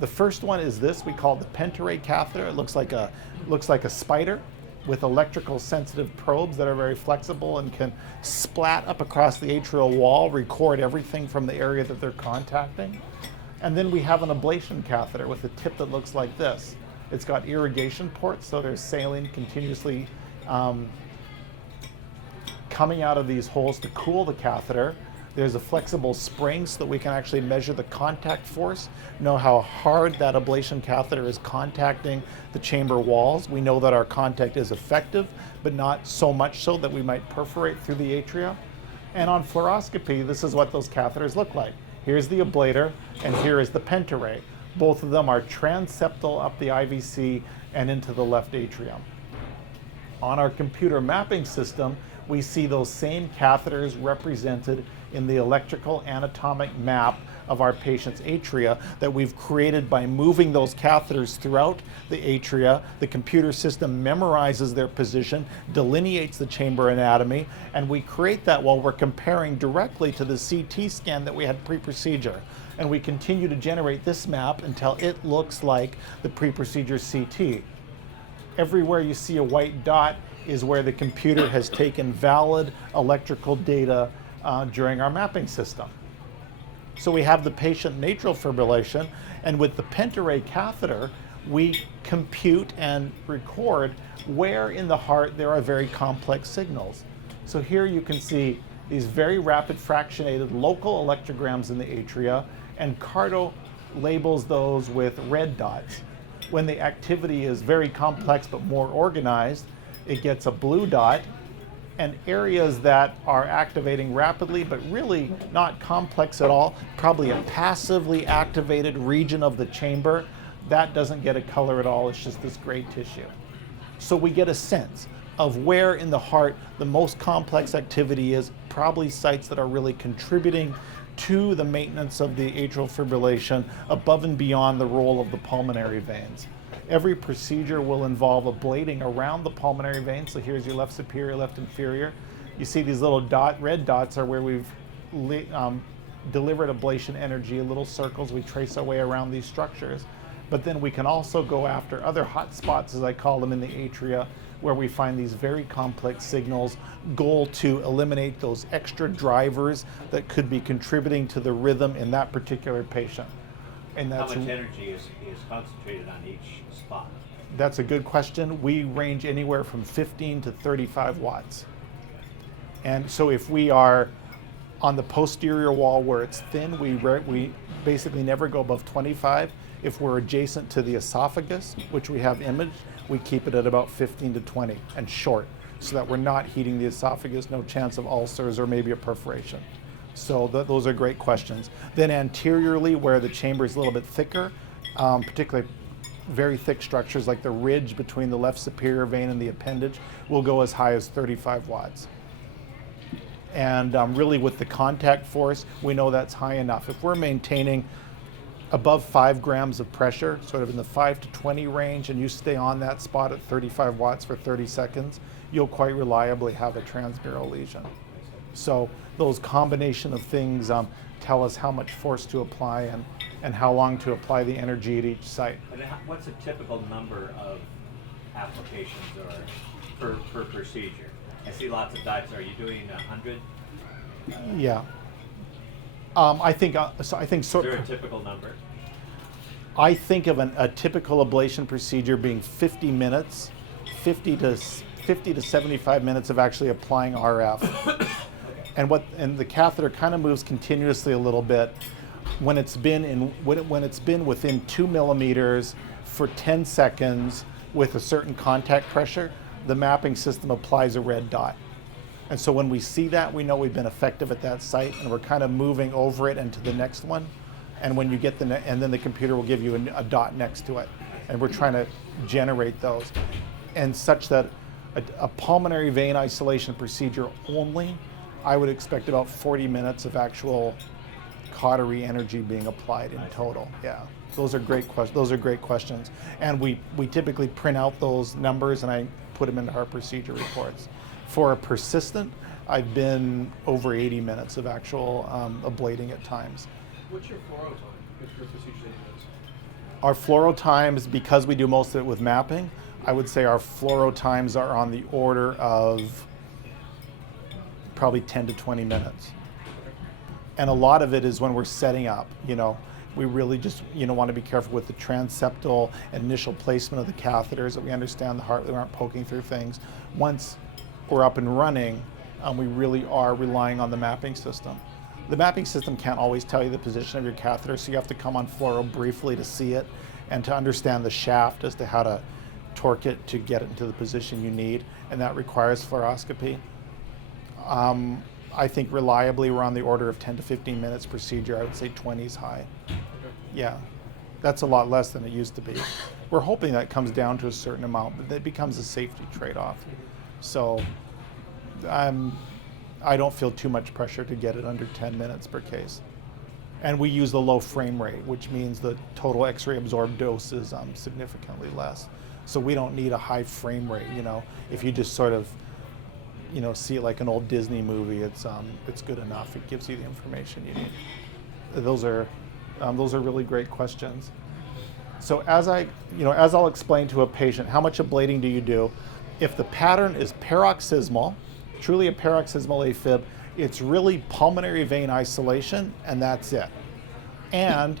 The first one is this, we call the Pentaray catheter. It looks like a spider with electrical sensitive probes that are very flexible and can splat up across the atrial wall, record everything from the area that they're contacting. And then we have an ablation catheter with a tip that looks like this. It's got irrigation ports, so there's saline continuously coming out of these holes to cool the catheter. There's a flexible spring so that we can actually measure the contact force, know how hard that ablation catheter is contacting the chamber walls. We know that our contact is effective, but not so much so that we might perforate through the atria. And on fluoroscopy, this is what those catheters look like. Here's the ablator, and here is the Pentaray. Both of them are transeptal up the IVC and into the left atrium. On our computer mapping system, we see those same catheters represented in the electrical anatomic map of our patient's atria that we've created by moving those catheters throughout the atria. The computer system memorizes their position, delineates the chamber anatomy, and we create that while we're comparing directly to the CT scan that we had pre-procedure. And we continue to generate this map until it looks like the pre-procedure CT. Everywhere you see a white dot is where the computer has taken valid electrical data during our mapping system. So we have the patient in atrial fibrillation, and with the Pentaray catheter, we compute and record where in the heart there are very complex signals. So here you can see these very rapid fractionated local electrograms in the atria, and Cardo labels those with red dots. When the activity is very complex but more organized, it gets a blue dot, and areas that are activating rapidly but really not complex at all, probably a passively activated region of the chamber, that doesn't get a color at all, it's just this gray tissue. So we get a sense of where in the heart the most complex activity is, probably sites that are really contributing to the maintenance of the atrial fibrillation above and beyond the role of the pulmonary veins. Every procedure will involve ablating around the pulmonary vein. So here's your left superior, left inferior. You see these little red dots are where we've delivered ablation energy, little circles. We trace our way around these structures. But then we can also go after other hot spots, as I call them, in the atria, where we find these very complex signals, goal to eliminate those extra drivers that could be contributing to the rhythm in that particular patient. And that's how much energy is concentrated on each spot? That's a good question. We range anywhere from 15 to 35 watts. And so if we are on the posterior wall where it's thin, we basically never go above 25. If we're adjacent to the esophagus, which we have imaged, we keep it at about 15 to 20 and short, so that we're not heating the esophagus, no chance of ulcers or maybe a perforation. So those are great questions. Then anteriorly, where the chamber is a little bit thicker, particularly very thick structures like the ridge between the left superior vein and the appendage, will go as high as 35 watts. And really with the contact force, we know that's high enough. If we're maintaining above 5 grams of pressure, sort of in the 5 to 20 range, and you stay on that spot at 35 watts for 30 seconds, you'll quite reliably have a transmural lesion. So those combination of things tell us how much force to apply and how long to apply the energy at each site. And what's a typical number of applications or per procedure? I see lots of dots. Are you doing 100? Yeah. I think Is there a typical number? I think of a typical ablation procedure being 50 minutes, 50 to 75 minutes of actually applying RF. And the catheter kind of moves continuously a little bit. When it's been within 2 millimeters for 10 seconds with a certain contact pressure, the mapping system applies a red dot. And so when we see that, we know we've been effective at that site, and we're kind of moving over it and to the next one. And when you get and then the computer will give you a dot next to it. And we're trying to generate those. And such that A pulmonary vein isolation procedure only, I would expect about 40 minutes of actual cautery energy being applied in total. Yeah, those are great questions. Those are great questions, and we typically print out those numbers and I put them into our procedure reports. For a persistent, I've been over 80 minutes of actual ablating at times. What's your fluoro time with your procedure that you use? Our fluoro times, because we do most of it with mapping, I would say our fluoro times are on the order of probably 10 to 20 minutes. And a lot of it is when we're setting up, we really just, want to be careful with the transeptal initial placement of the catheters, that we understand the heart, we aren't poking through things. Once we're up and running, we really are relying on the mapping system. The mapping system can't always tell you the position of your catheter, so you have to come on fluoro briefly to see it and to understand the shaft as to how to torque it to get it into the position you need, and that requires fluoroscopy. I think reliably we're on the order of 10 to 15 minutes procedure. I would say 20 is high. Okay. Yeah, that's a lot less than it used to be. We're hoping that comes down to a certain amount, but it becomes a safety trade-off. So I don't feel too much pressure to get it under 10 minutes per case. And we use the low frame rate, which means the total X-ray absorbed dose is significantly less. So we don't need a high frame rate. If you just sort of see it like an old Disney movie, it's good enough. It gives you the information you need. Those are really great questions. So as I'll explain to a patient, how much ablating do you do? If the pattern is paroxysmal, truly a paroxysmal AFib, it's really pulmonary vein isolation, and that's it. And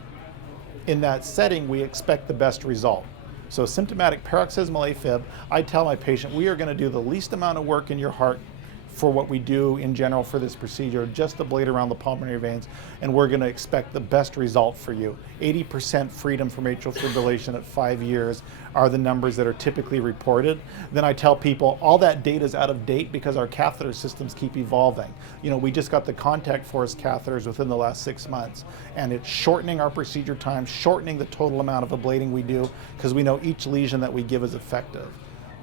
in that setting, we expect the best result. So symptomatic paroxysmal AFib, I tell my patient, we are going to do the least amount of work in your heart for what we do in general for this procedure, just ablate around the pulmonary veins, and we're going to expect the best result for you. 80% freedom from atrial fibrillation at 5 years are the numbers that are typically reported. Then I tell people all that data is out of date because our catheter systems keep evolving. We just got the contact force catheters within the last 6 months, and it's shortening our procedure time, shortening the total amount of ablating we do, because we know each lesion that we give is effective.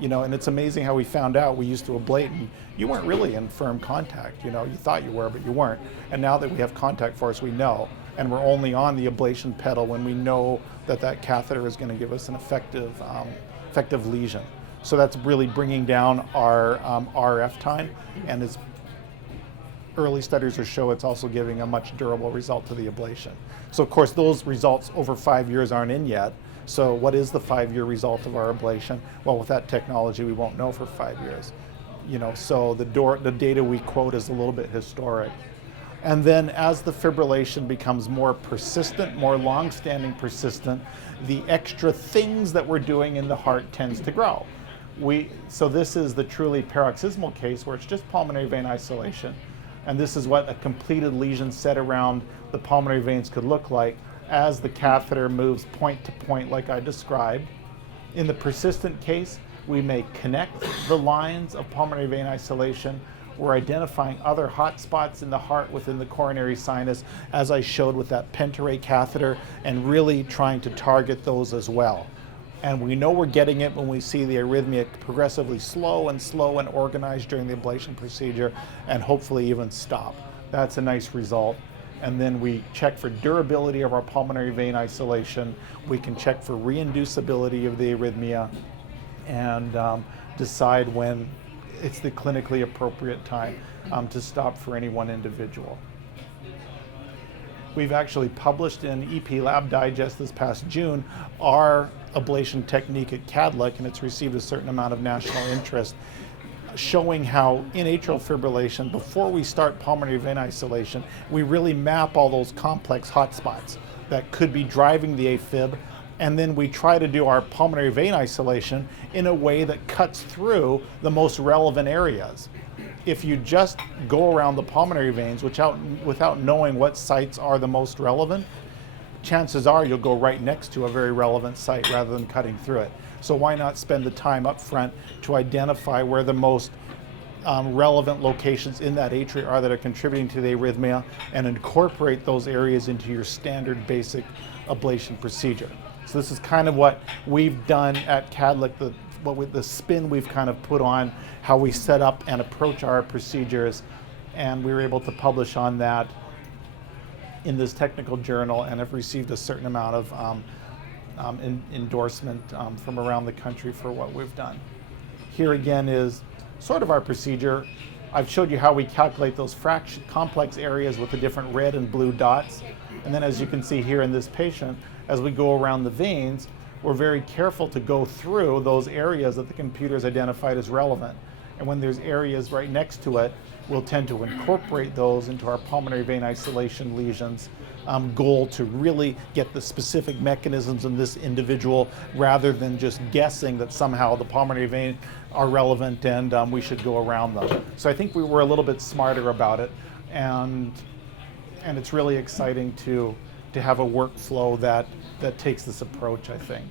And it's amazing how we found out we used to ablate and you weren't really in firm contact. You thought you were, but you weren't. And now that we have contact force, we know, and we're only on the ablation pedal when we know that catheter is going to give us an effective lesion. So that's really bringing down our RF time, and as early studies show, it's also giving a much durable result to the ablation. So of course those results over 5 years aren't in yet. So what is the 5-year result of our ablation? Well, with that technology, we won't know for 5 years. So the data we quote is a little bit historic. And then as the fibrillation becomes more persistent, more long-standing persistent, the extra things that we're doing in the heart tends to grow. So this is the truly paroxysmal case where it's just pulmonary vein isolation. And this is what a completed lesion set around the pulmonary veins could look like as the catheter moves point to point like I described. In the persistent case, we may connect the lines of pulmonary vein isolation. We're identifying other hot spots in the heart within the coronary sinus, as I showed with that Pentaray catheter, and really trying to target those as well. And we know we're getting it when we see the arrhythmia progressively slow and organized during the ablation procedure, and hopefully even stop. That's a nice result. And then we check for durability of our pulmonary vein isolation. We can check for reinducibility of the arrhythmia and decide when it's the clinically appropriate time to stop for any one individual. We've actually published in EP Lab Digest this past June our ablation technique at CADLIC, and it's received a certain amount of national interest, showing how in atrial fibrillation, before we start pulmonary vein isolation, we really map all those complex hotspots that could be driving the AFib, and then we try to do our pulmonary vein isolation in a way that cuts through the most relevant areas. If you just go around the pulmonary veins without knowing what sites are the most relevant, chances are you'll go right next to a very relevant site rather than cutting through it. So why not spend the time up front to identify where the most relevant locations in that atria are that are contributing to the arrhythmia, and incorporate those areas into your standard basic ablation procedure. So this is kind of what we've done at CADLIC the spin we've kind of put on how we set up and approach our procedures, and we were able to publish on that in this technical journal, and have received a certain amount of endorsement from around the country for what we've done. Here again is sort of our procedure. I've showed you how we calculate those complex areas with the different red and blue dots. And then as you can see here in this patient, as we go around the veins, we're very careful to go through those areas that the computer's identified as relevant. And when there's areas right next to it, we'll tend to incorporate those into our pulmonary vein isolation lesions goal to really get the specific mechanisms in this individual rather than just guessing that somehow the pulmonary vein are relevant and we should go around them. So I think we were a little bit smarter about it, and it's really exciting to have a workflow that takes this approach, I think.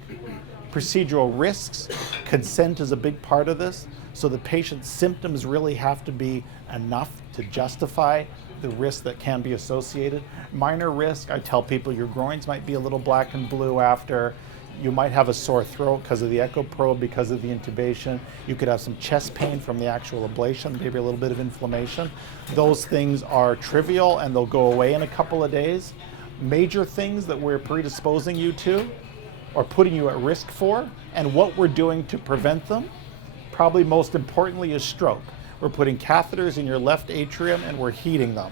Procedural risks, consent is a big part of this. So the patient's symptoms really have to be enough to justify the risk that can be associated. Minor risk, I tell people your groins might be a little black and blue after. You might have a sore throat because of the echo probe, because of the intubation. You could have some chest pain from the actual ablation, maybe a little bit of inflammation. Those things are trivial and they'll go away in a couple of days. Major things that we're predisposing you to or putting you at risk for, and what we're doing to prevent them, probably most importantly, is stroke. We're putting catheters in your left atrium and we're heating them.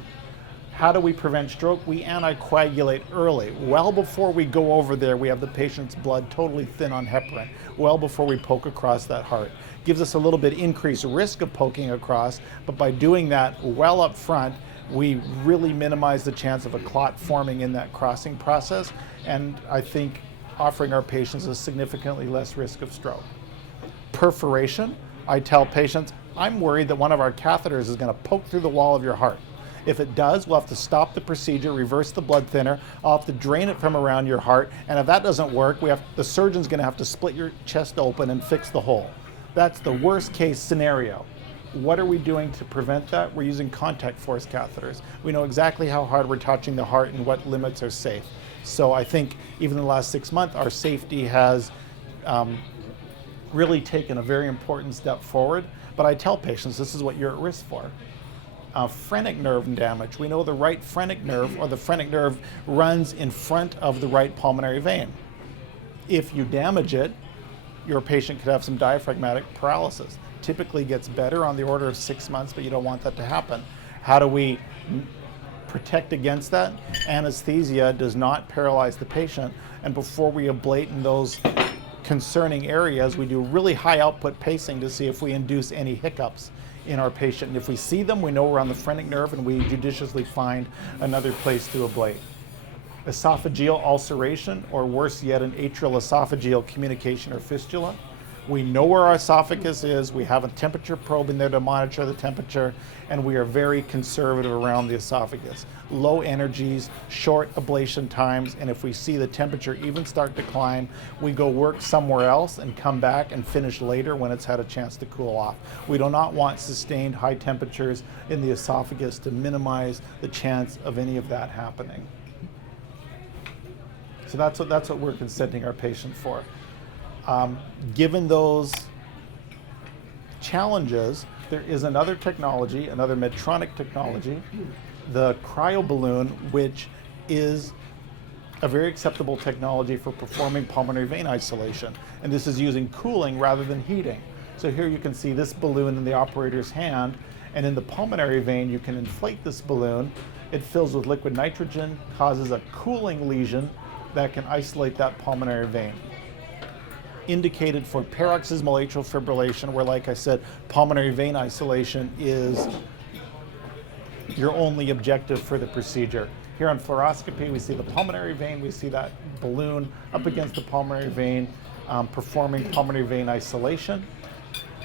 How do we prevent stroke? We anticoagulate early. Well before we go over there, we have the patient's blood totally thin on heparin, well before we poke across that heart. Gives us a little bit increased risk of poking across, but by doing that well up front, we really minimize the chance of a clot forming in that crossing process, and I think offering our patients a significantly less risk of stroke. Perforation, I tell patients, I'm worried that one of our catheters is going to poke through the wall of your heart. If it does, we'll have to stop the procedure, reverse the blood thinner, I'll have to drain it from around your heart, and if that doesn't work, the surgeon's going to have to split your chest open and fix the hole. That's the worst case scenario. What are we doing to prevent that? We're using contact force catheters. We know exactly how hard we're touching the heart and what limits are safe. So I think even in the last 6 months, our safety has really taken a very important step forward. But I tell patients this is what you're at risk for. Phrenic nerve damage. We know the right phrenic nerve, or the phrenic nerve, runs in front of the right pulmonary vein. If you damage it, your patient could have some diaphragmatic paralysis. Typically gets better on the order of 6 months, but you don't want that to happen. How do we protect against that? Anesthesia does not paralyze the patient, and before we ablate in those concerning areas, we do really high output pacing to see if we induce any hiccups in our patient. And if we see them, we know we're on the phrenic nerve and we judiciously find another place to ablate. Esophageal ulceration, or worse yet, an atrial esophageal communication or fistula. We know where our esophagus is, we have a temperature probe in there to monitor the temperature, and we are very conservative around the esophagus. Low energies, short ablation times, and if we see the temperature even start to climb, we go work somewhere else and come back and finish later when it's had a chance to cool off. We do not want sustained high temperatures in the esophagus to minimize the chance of any of that happening. So that's what we're consenting our patient for. Given those challenges, there is another technology, another Medtronic technology, the Cryo Balloon, which is a very acceptable technology for performing pulmonary vein isolation. And this is using cooling rather than heating. So here you can see this balloon in the operator's hand, and in the pulmonary vein you can inflate this balloon. It fills with liquid nitrogen, causes a cooling lesion that can isolate that pulmonary vein. Indicated for paroxysmal atrial fibrillation, where, like I said, pulmonary vein isolation is your only objective for the procedure. Here on fluoroscopy, we see the pulmonary vein, we see that balloon up against the pulmonary vein, performing pulmonary vein isolation.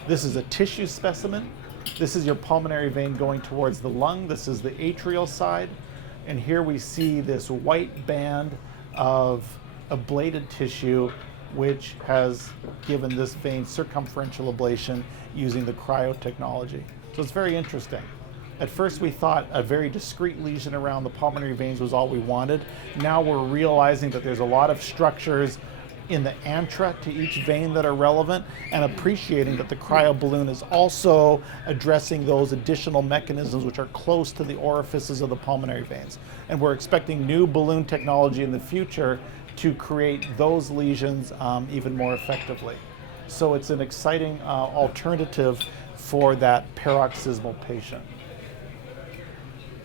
This is a tissue specimen. This is your pulmonary vein going towards the lung. This is the atrial side. And here we see this white band of ablated tissue, which has given this vein circumferential ablation using the cryo technology. So it's very interesting. At first we thought a very discrete lesion around the pulmonary veins was all we wanted. Now we're realizing that there's a lot of structures in the antra to each vein that are relevant, and appreciating that the cryo balloon is also addressing those additional mechanisms which are close to the orifices of the pulmonary veins. And we're expecting new balloon technology in the future to create those lesions even more effectively. So it's an exciting alternative for that paroxysmal patient.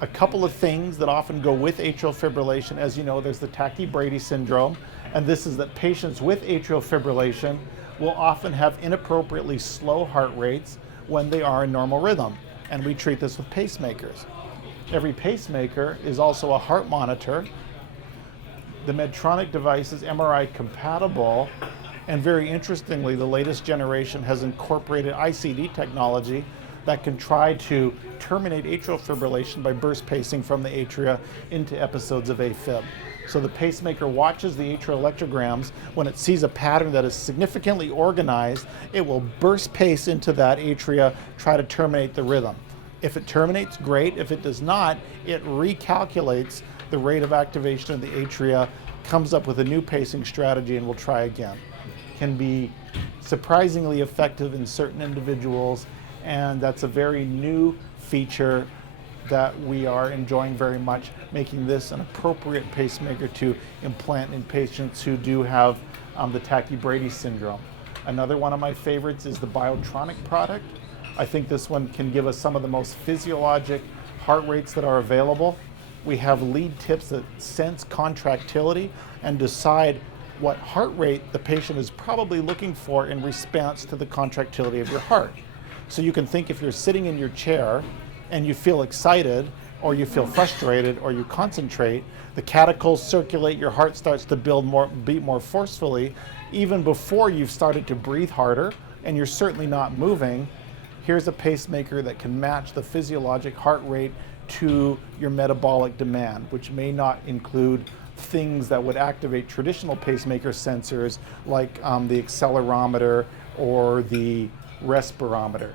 A couple of things that often go with atrial fibrillation, as you know, there's the Tachy Brady syndrome, and this is that patients with atrial fibrillation will often have inappropriately slow heart rates when they are in normal rhythm, and we treat this with pacemakers. Every pacemaker is also a heart monitor. The Medtronic device is MRI compatible, and very interestingly, the latest generation has incorporated ICD technology that can try to terminate atrial fibrillation by burst pacing from the atria into episodes of Afib. So the pacemaker watches the atrial electrograms. When it sees a pattern that is significantly organized, it will burst pace into that atria, try to terminate the rhythm. If it terminates, great. If it does not, it recalculates the rate of activation of the atria, comes up with a new pacing strategy, and will try again. Can be surprisingly effective in certain individuals, and that's a very new feature that we are enjoying very much, making this an appropriate pacemaker to implant in patients who do have the Tachy Brady syndrome. Another one of my favorites is the Biotronic product. I think this one can give us some of the most physiologic heart rates that are available. We have lead tips that sense contractility and decide what heart rate the patient is probably looking for in response to the contractility of your heart. So you can think if you're sitting in your chair and you feel excited, or you feel frustrated, or you concentrate, the catechals circulate, your heart starts to beat more forcefully, even before you've started to breathe harder, and you're certainly not moving. Here's a pacemaker that can match the physiologic heart rate to your metabolic demand, which may not include things that would activate traditional pacemaker sensors like the accelerometer or the respirometer.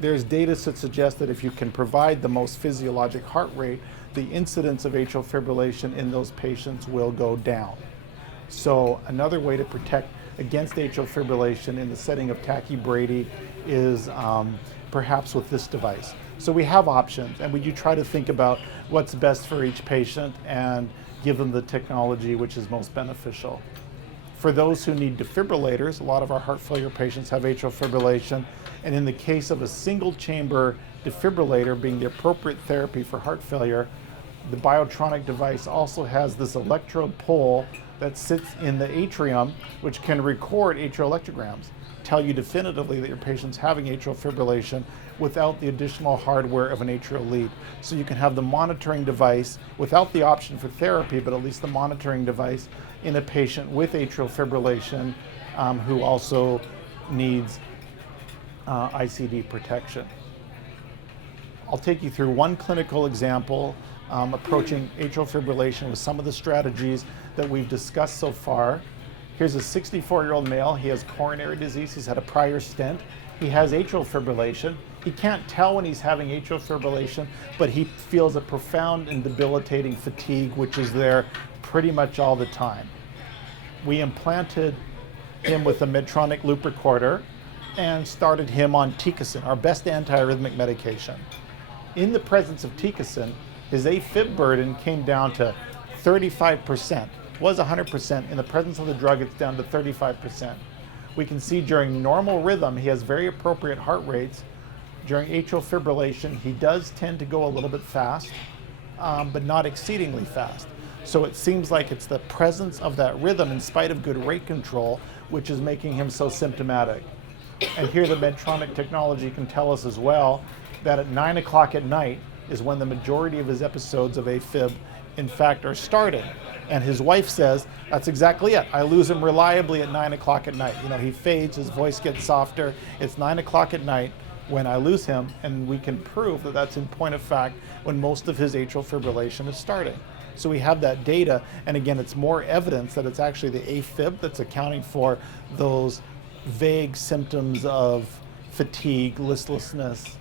There's data that suggest that if you can provide the most physiologic heart rate, the incidence of atrial fibrillation in those patients will go down. So another way to protect against atrial fibrillation in the setting of Tachy Brady is perhaps with this device. So we have options, and we do try to think about what's best for each patient and give them the technology which is most beneficial. For those who need defibrillators, a lot of our heart failure patients have atrial fibrillation, and in the case of a single chamber defibrillator being the appropriate therapy for heart failure, the Biotronic device also has this electrode pole that sits in the atrium, which can record atrial electrograms, tell you definitively that your patient's having atrial fibrillation without the additional hardware of an atrial lead. So you can have the monitoring device without the option for therapy, but at least the monitoring device in a patient with atrial fibrillation who also needs ICD protection. I'll take you through one clinical example approaching atrial fibrillation with some of the strategies that we've discussed so far. Here's a 64-year-old male. He has coronary disease. He's had a prior stent. He has atrial fibrillation. He can't tell when he's having atrial fibrillation, but he feels a profound and debilitating fatigue, which is there pretty much all the time. We implanted him with a Medtronic loop recorder and started him on Ticasine, our best antiarrhythmic medication. In the presence of Ticasine, his Afib burden came down to 35%. Was 100%. In the presence of the drug, it's down to 35%. We can see during normal rhythm, he has very appropriate heart rates. During atrial fibrillation, he does tend to go a little bit fast, but not exceedingly fast. So it seems like it's the presence of that rhythm in spite of good rate control, which is making him so symptomatic. And here the Medtronic technology can tell us as well that at 9 o'clock at night is when the majority of his episodes of Afib, in fact, are starting. And his wife says, that's exactly it. I lose him reliably at 9 o'clock at night. You know, he fades, his voice gets softer. It's 9 o'clock at night when I lose him, and we can prove that that's in point of fact when most of his atrial fibrillation is starting. So we have that data, and again, it's more evidence that it's actually the Afib that's accounting for those vague symptoms of fatigue, listlessness.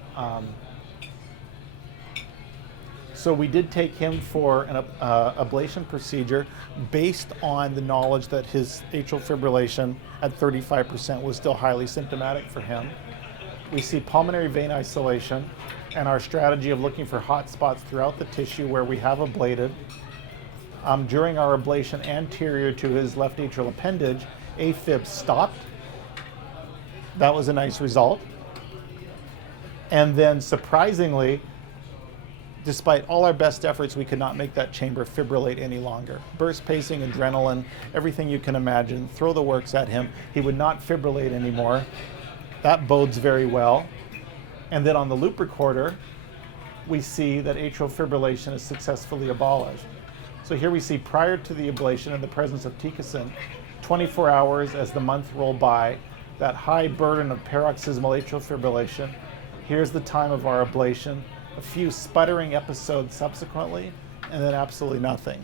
So we did take him for an ablation procedure based on the knowledge that his atrial fibrillation at 35% was still highly symptomatic for him. We see pulmonary vein isolation and our strategy of looking for hot spots throughout the tissue where we have ablated. During our ablation anterior to his left atrial appendage, Afib stopped. That was a nice result. And then surprisingly, despite all our best efforts, we could not make that chamber fibrillate any longer. Burst pacing, adrenaline, everything you can imagine, throw the works at him. He would not fibrillate anymore. That bodes very well. And then on the loop recorder, we see that atrial fibrillation is successfully abolished. So here we see prior to the ablation in the presence of Tikecin, 24 hours as the month rolled by, that high burden of paroxysmal atrial fibrillation. Here's the time of our ablation, a few sputtering episodes subsequently, and then absolutely nothing.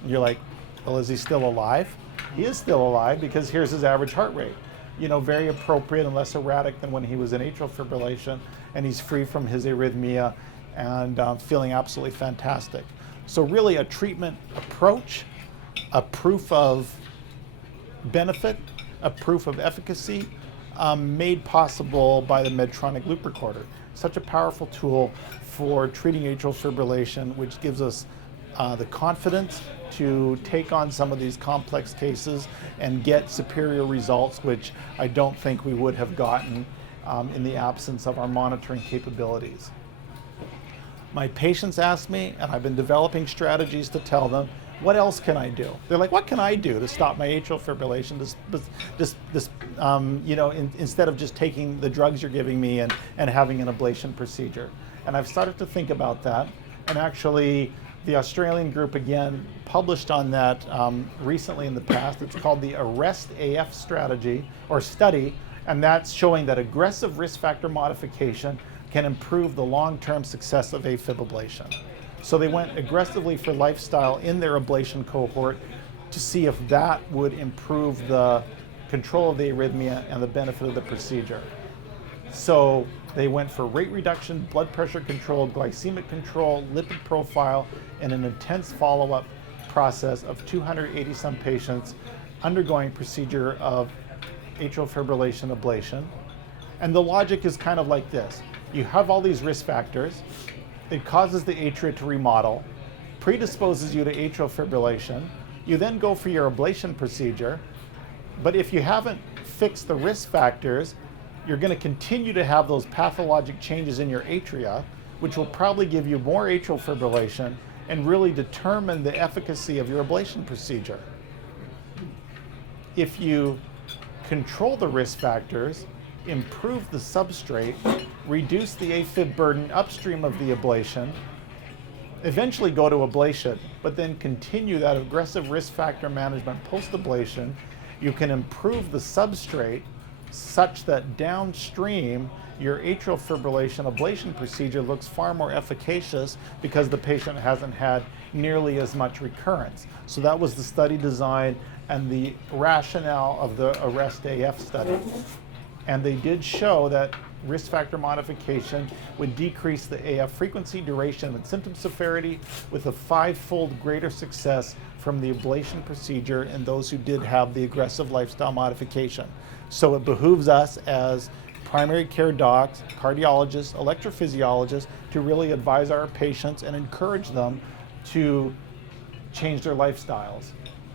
And you're like, well, is he still alive? He is still alive because here's his average heart rate. You know, very appropriate and less erratic than when he was in atrial fibrillation, and he's free from his arrhythmia and feeling absolutely fantastic. So really a treatment approach, a proof of benefit, a proof of efficacy, made possible by the Medtronic loop recorder. Such a powerful tool for treating atrial fibrillation, which gives us the confidence to take on some of these complex cases and get superior results, which I don't think we would have gotten in the absence of our monitoring capabilities. My patients ask me, and I've been developing strategies to tell them, what else can I do? They're like, what can I do to stop my atrial fibrillation? Instead of just taking the drugs you're giving me and having an ablation procedure. And I've started to think about that. And actually, the Australian group again published on that recently in the past. It's called the Arrest AF strategy or study, and that's showing that aggressive risk factor modification can improve the long-term success of AFib ablation. So they went aggressively for lifestyle in their ablation cohort to see if that would improve the control of the arrhythmia and the benefit of the procedure. So they went for rate reduction, blood pressure control, glycemic control, lipid profile, and an intense follow-up process of 280 some patients undergoing procedure of atrial fibrillation ablation. And the logic is kind of like this. You have all these risk factors. It causes the atria to remodel, predisposes you to atrial fibrillation. You then go for your ablation procedure. But if you haven't fixed the risk factors, you're going to continue to have those pathologic changes in your atria, which will probably give you more atrial fibrillation and really determine the efficacy of your ablation procedure. If you control the risk factors, improve the substrate, reduce the AFib burden upstream of the ablation, eventually go to ablation, but then continue that aggressive risk factor management post-ablation, you can improve the substrate such that downstream your atrial fibrillation ablation procedure looks far more efficacious because the patient hasn't had nearly as much recurrence. So that was the study design and the rationale of the Arrest AF study. And they did show that risk factor modification would decrease the AF frequency, duration, and symptom severity with a 5-fold greater success from the ablation procedure in those who did have the aggressive lifestyle modification. So it behooves us as primary care docs, cardiologists, electrophysiologists to really advise our patients and encourage them to change their lifestyles.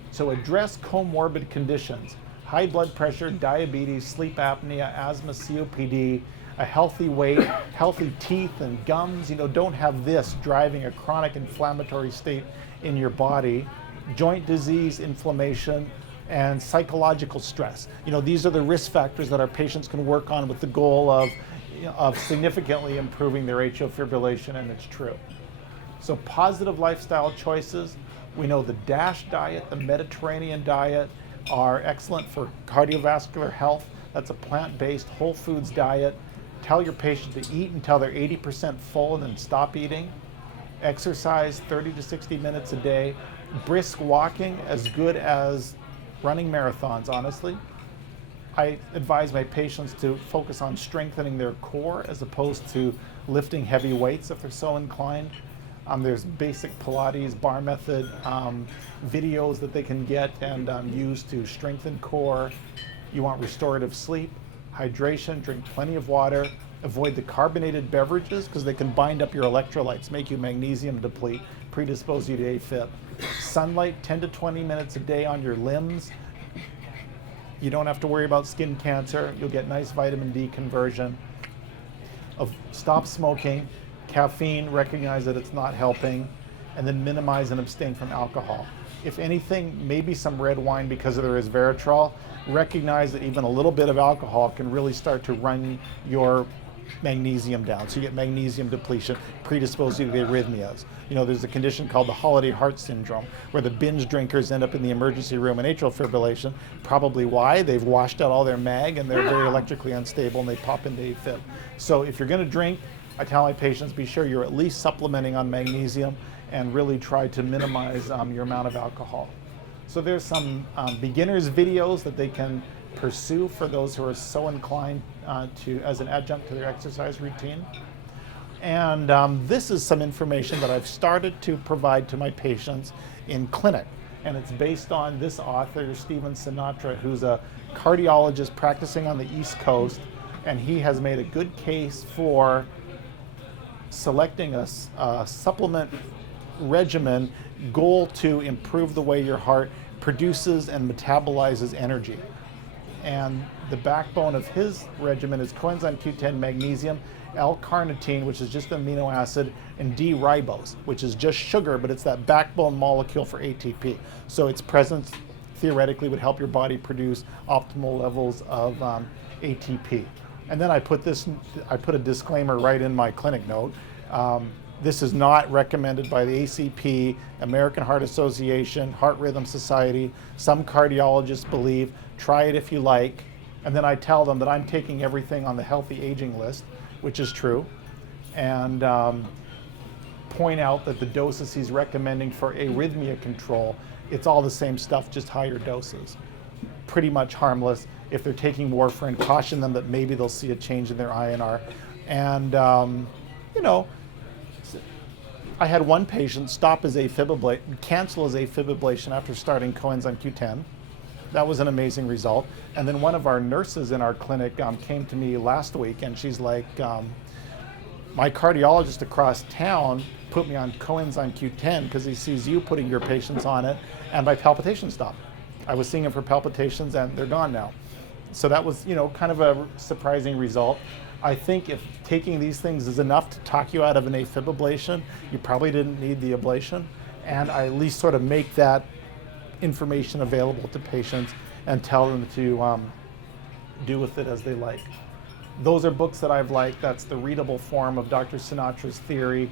So address comorbid conditions. High blood pressure, diabetes, sleep apnea, asthma, COPD, a healthy weight, healthy teeth and gums. Don't have this driving a chronic inflammatory state in your body. Joint disease, inflammation, and psychological stress. These are the risk factors that our patients can work on with the goal of significantly improving their atrial fibrillation, and it's true. So positive lifestyle choices. We know the DASH diet, the Mediterranean diet, are excellent for cardiovascular health. That's a plant-based whole foods diet. Tell your patient to eat until they're 80% full and then stop eating. Exercise 30 to 60 minutes a day. Brisk walking, as good as running marathons, honestly. I advise my patients to focus on strengthening their core as opposed to lifting heavy weights if they're so inclined. There's basic Pilates, bar method videos that they can get and use to strengthen core. You want restorative sleep, hydration, drink plenty of water, avoid the carbonated beverages because they can bind up your electrolytes, make you magnesium deplete, predispose you to AFib. Sunlight, 10 to 20 minutes a day on your limbs. You don't have to worry about skin cancer. You'll get nice vitamin D conversion. Stop smoking. Caffeine, recognize that it's not helping, and then minimize and abstain from alcohol. If anything, maybe some red wine because there is resveratrol. Recognize that even a little bit of alcohol can really start to run your magnesium down. So you get magnesium depletion, predispose you to the arrhythmias. You know, there's a condition called the holiday heart syndrome, where the binge drinkers end up in the emergency room in atrial fibrillation. Probably why? They've washed out all their mag and they're very electrically unstable and they pop into AFib. So if you're going to drink, I tell my patients, be sure you're at least supplementing on magnesium and really try to minimize your amount of alcohol. So there's some beginners videos that they can pursue for those who are so inclined to as an adjunct to their exercise routine. And this is some information that I've started to provide to my patients in clinic. And it's based on this author, Stephen Sinatra, who's a cardiologist practicing on the East Coast. And he has made a good case for selecting a supplement regimen goal to improve the way your heart produces and metabolizes energy. And the backbone of his regimen is coenzyme Q10 magnesium, L-carnitine, which is just an amino acid, and D-ribose, which is just sugar, but it's that backbone molecule for ATP. So its presence theoretically would help your body produce optimal levels of ATP. And then I put a disclaimer right in my clinic note. This is not recommended by the ACP, American Heart Association, Heart Rhythm Society. Some cardiologists believe, try it if you like. And then I tell them that I'm taking everything on the healthy aging list, which is true, and point out that the doses he's recommending for arrhythmia control, it's all the same stuff, just higher doses. Pretty much harmless. If they're taking warfarin, caution them that maybe they'll see a change in their INR. And, you know, I had one patient stop his cancel his AFib ablation after starting coenzyme Q10. That was an amazing result. And then one of our nurses in our clinic came to me last week and she's like, my cardiologist across town put me on coenzyme Q10 because he sees you putting your patients on it and my palpitations stopped. I was seeing them for palpitations and they're gone now. So that was, you know, kind of a surprising result. I think if taking these things is enough to talk you out of an AFib ablation, you probably didn't need the ablation. And I at least sort of make that information available to patients and tell them to do with it as they like. Those are books that I've liked. That's the readable form of Dr. Sinatra's theory.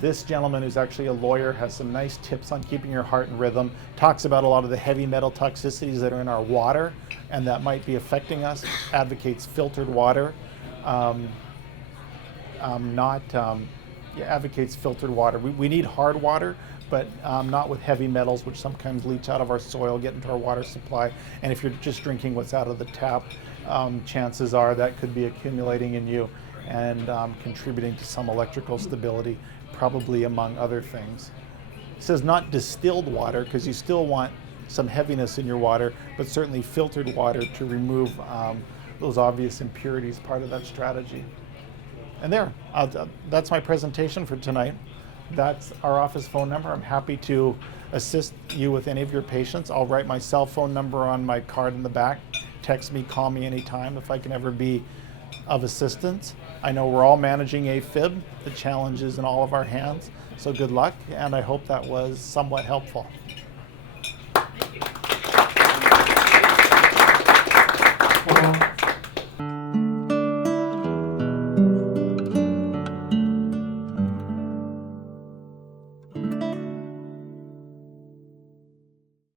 This gentleman, who's actually a lawyer, has some nice tips on keeping your heart in rhythm, talks about a lot of the heavy metal toxicities that are in our water and that might be affecting us, advocates filtered water, advocates filtered water. We need hard water, but not with heavy metals, which sometimes leach out of our soil, get into our water supply. And if you're just drinking what's out of the tap, chances are that could be accumulating in you and contributing to some electrical stability, probably among other things. It says not distilled water, because you still want some heaviness in your water, but certainly filtered water to remove those obvious impurities, part of that strategy. And that's my presentation for tonight. That's our office phone number. I'm happy to assist you with any of your patients. I'll write my cell phone number on my card in the back. Text me, call me anytime if I can ever be of assistance. I know we're all managing AFib. The challenge is in all of our hands. So good luck, and I hope that was somewhat helpful.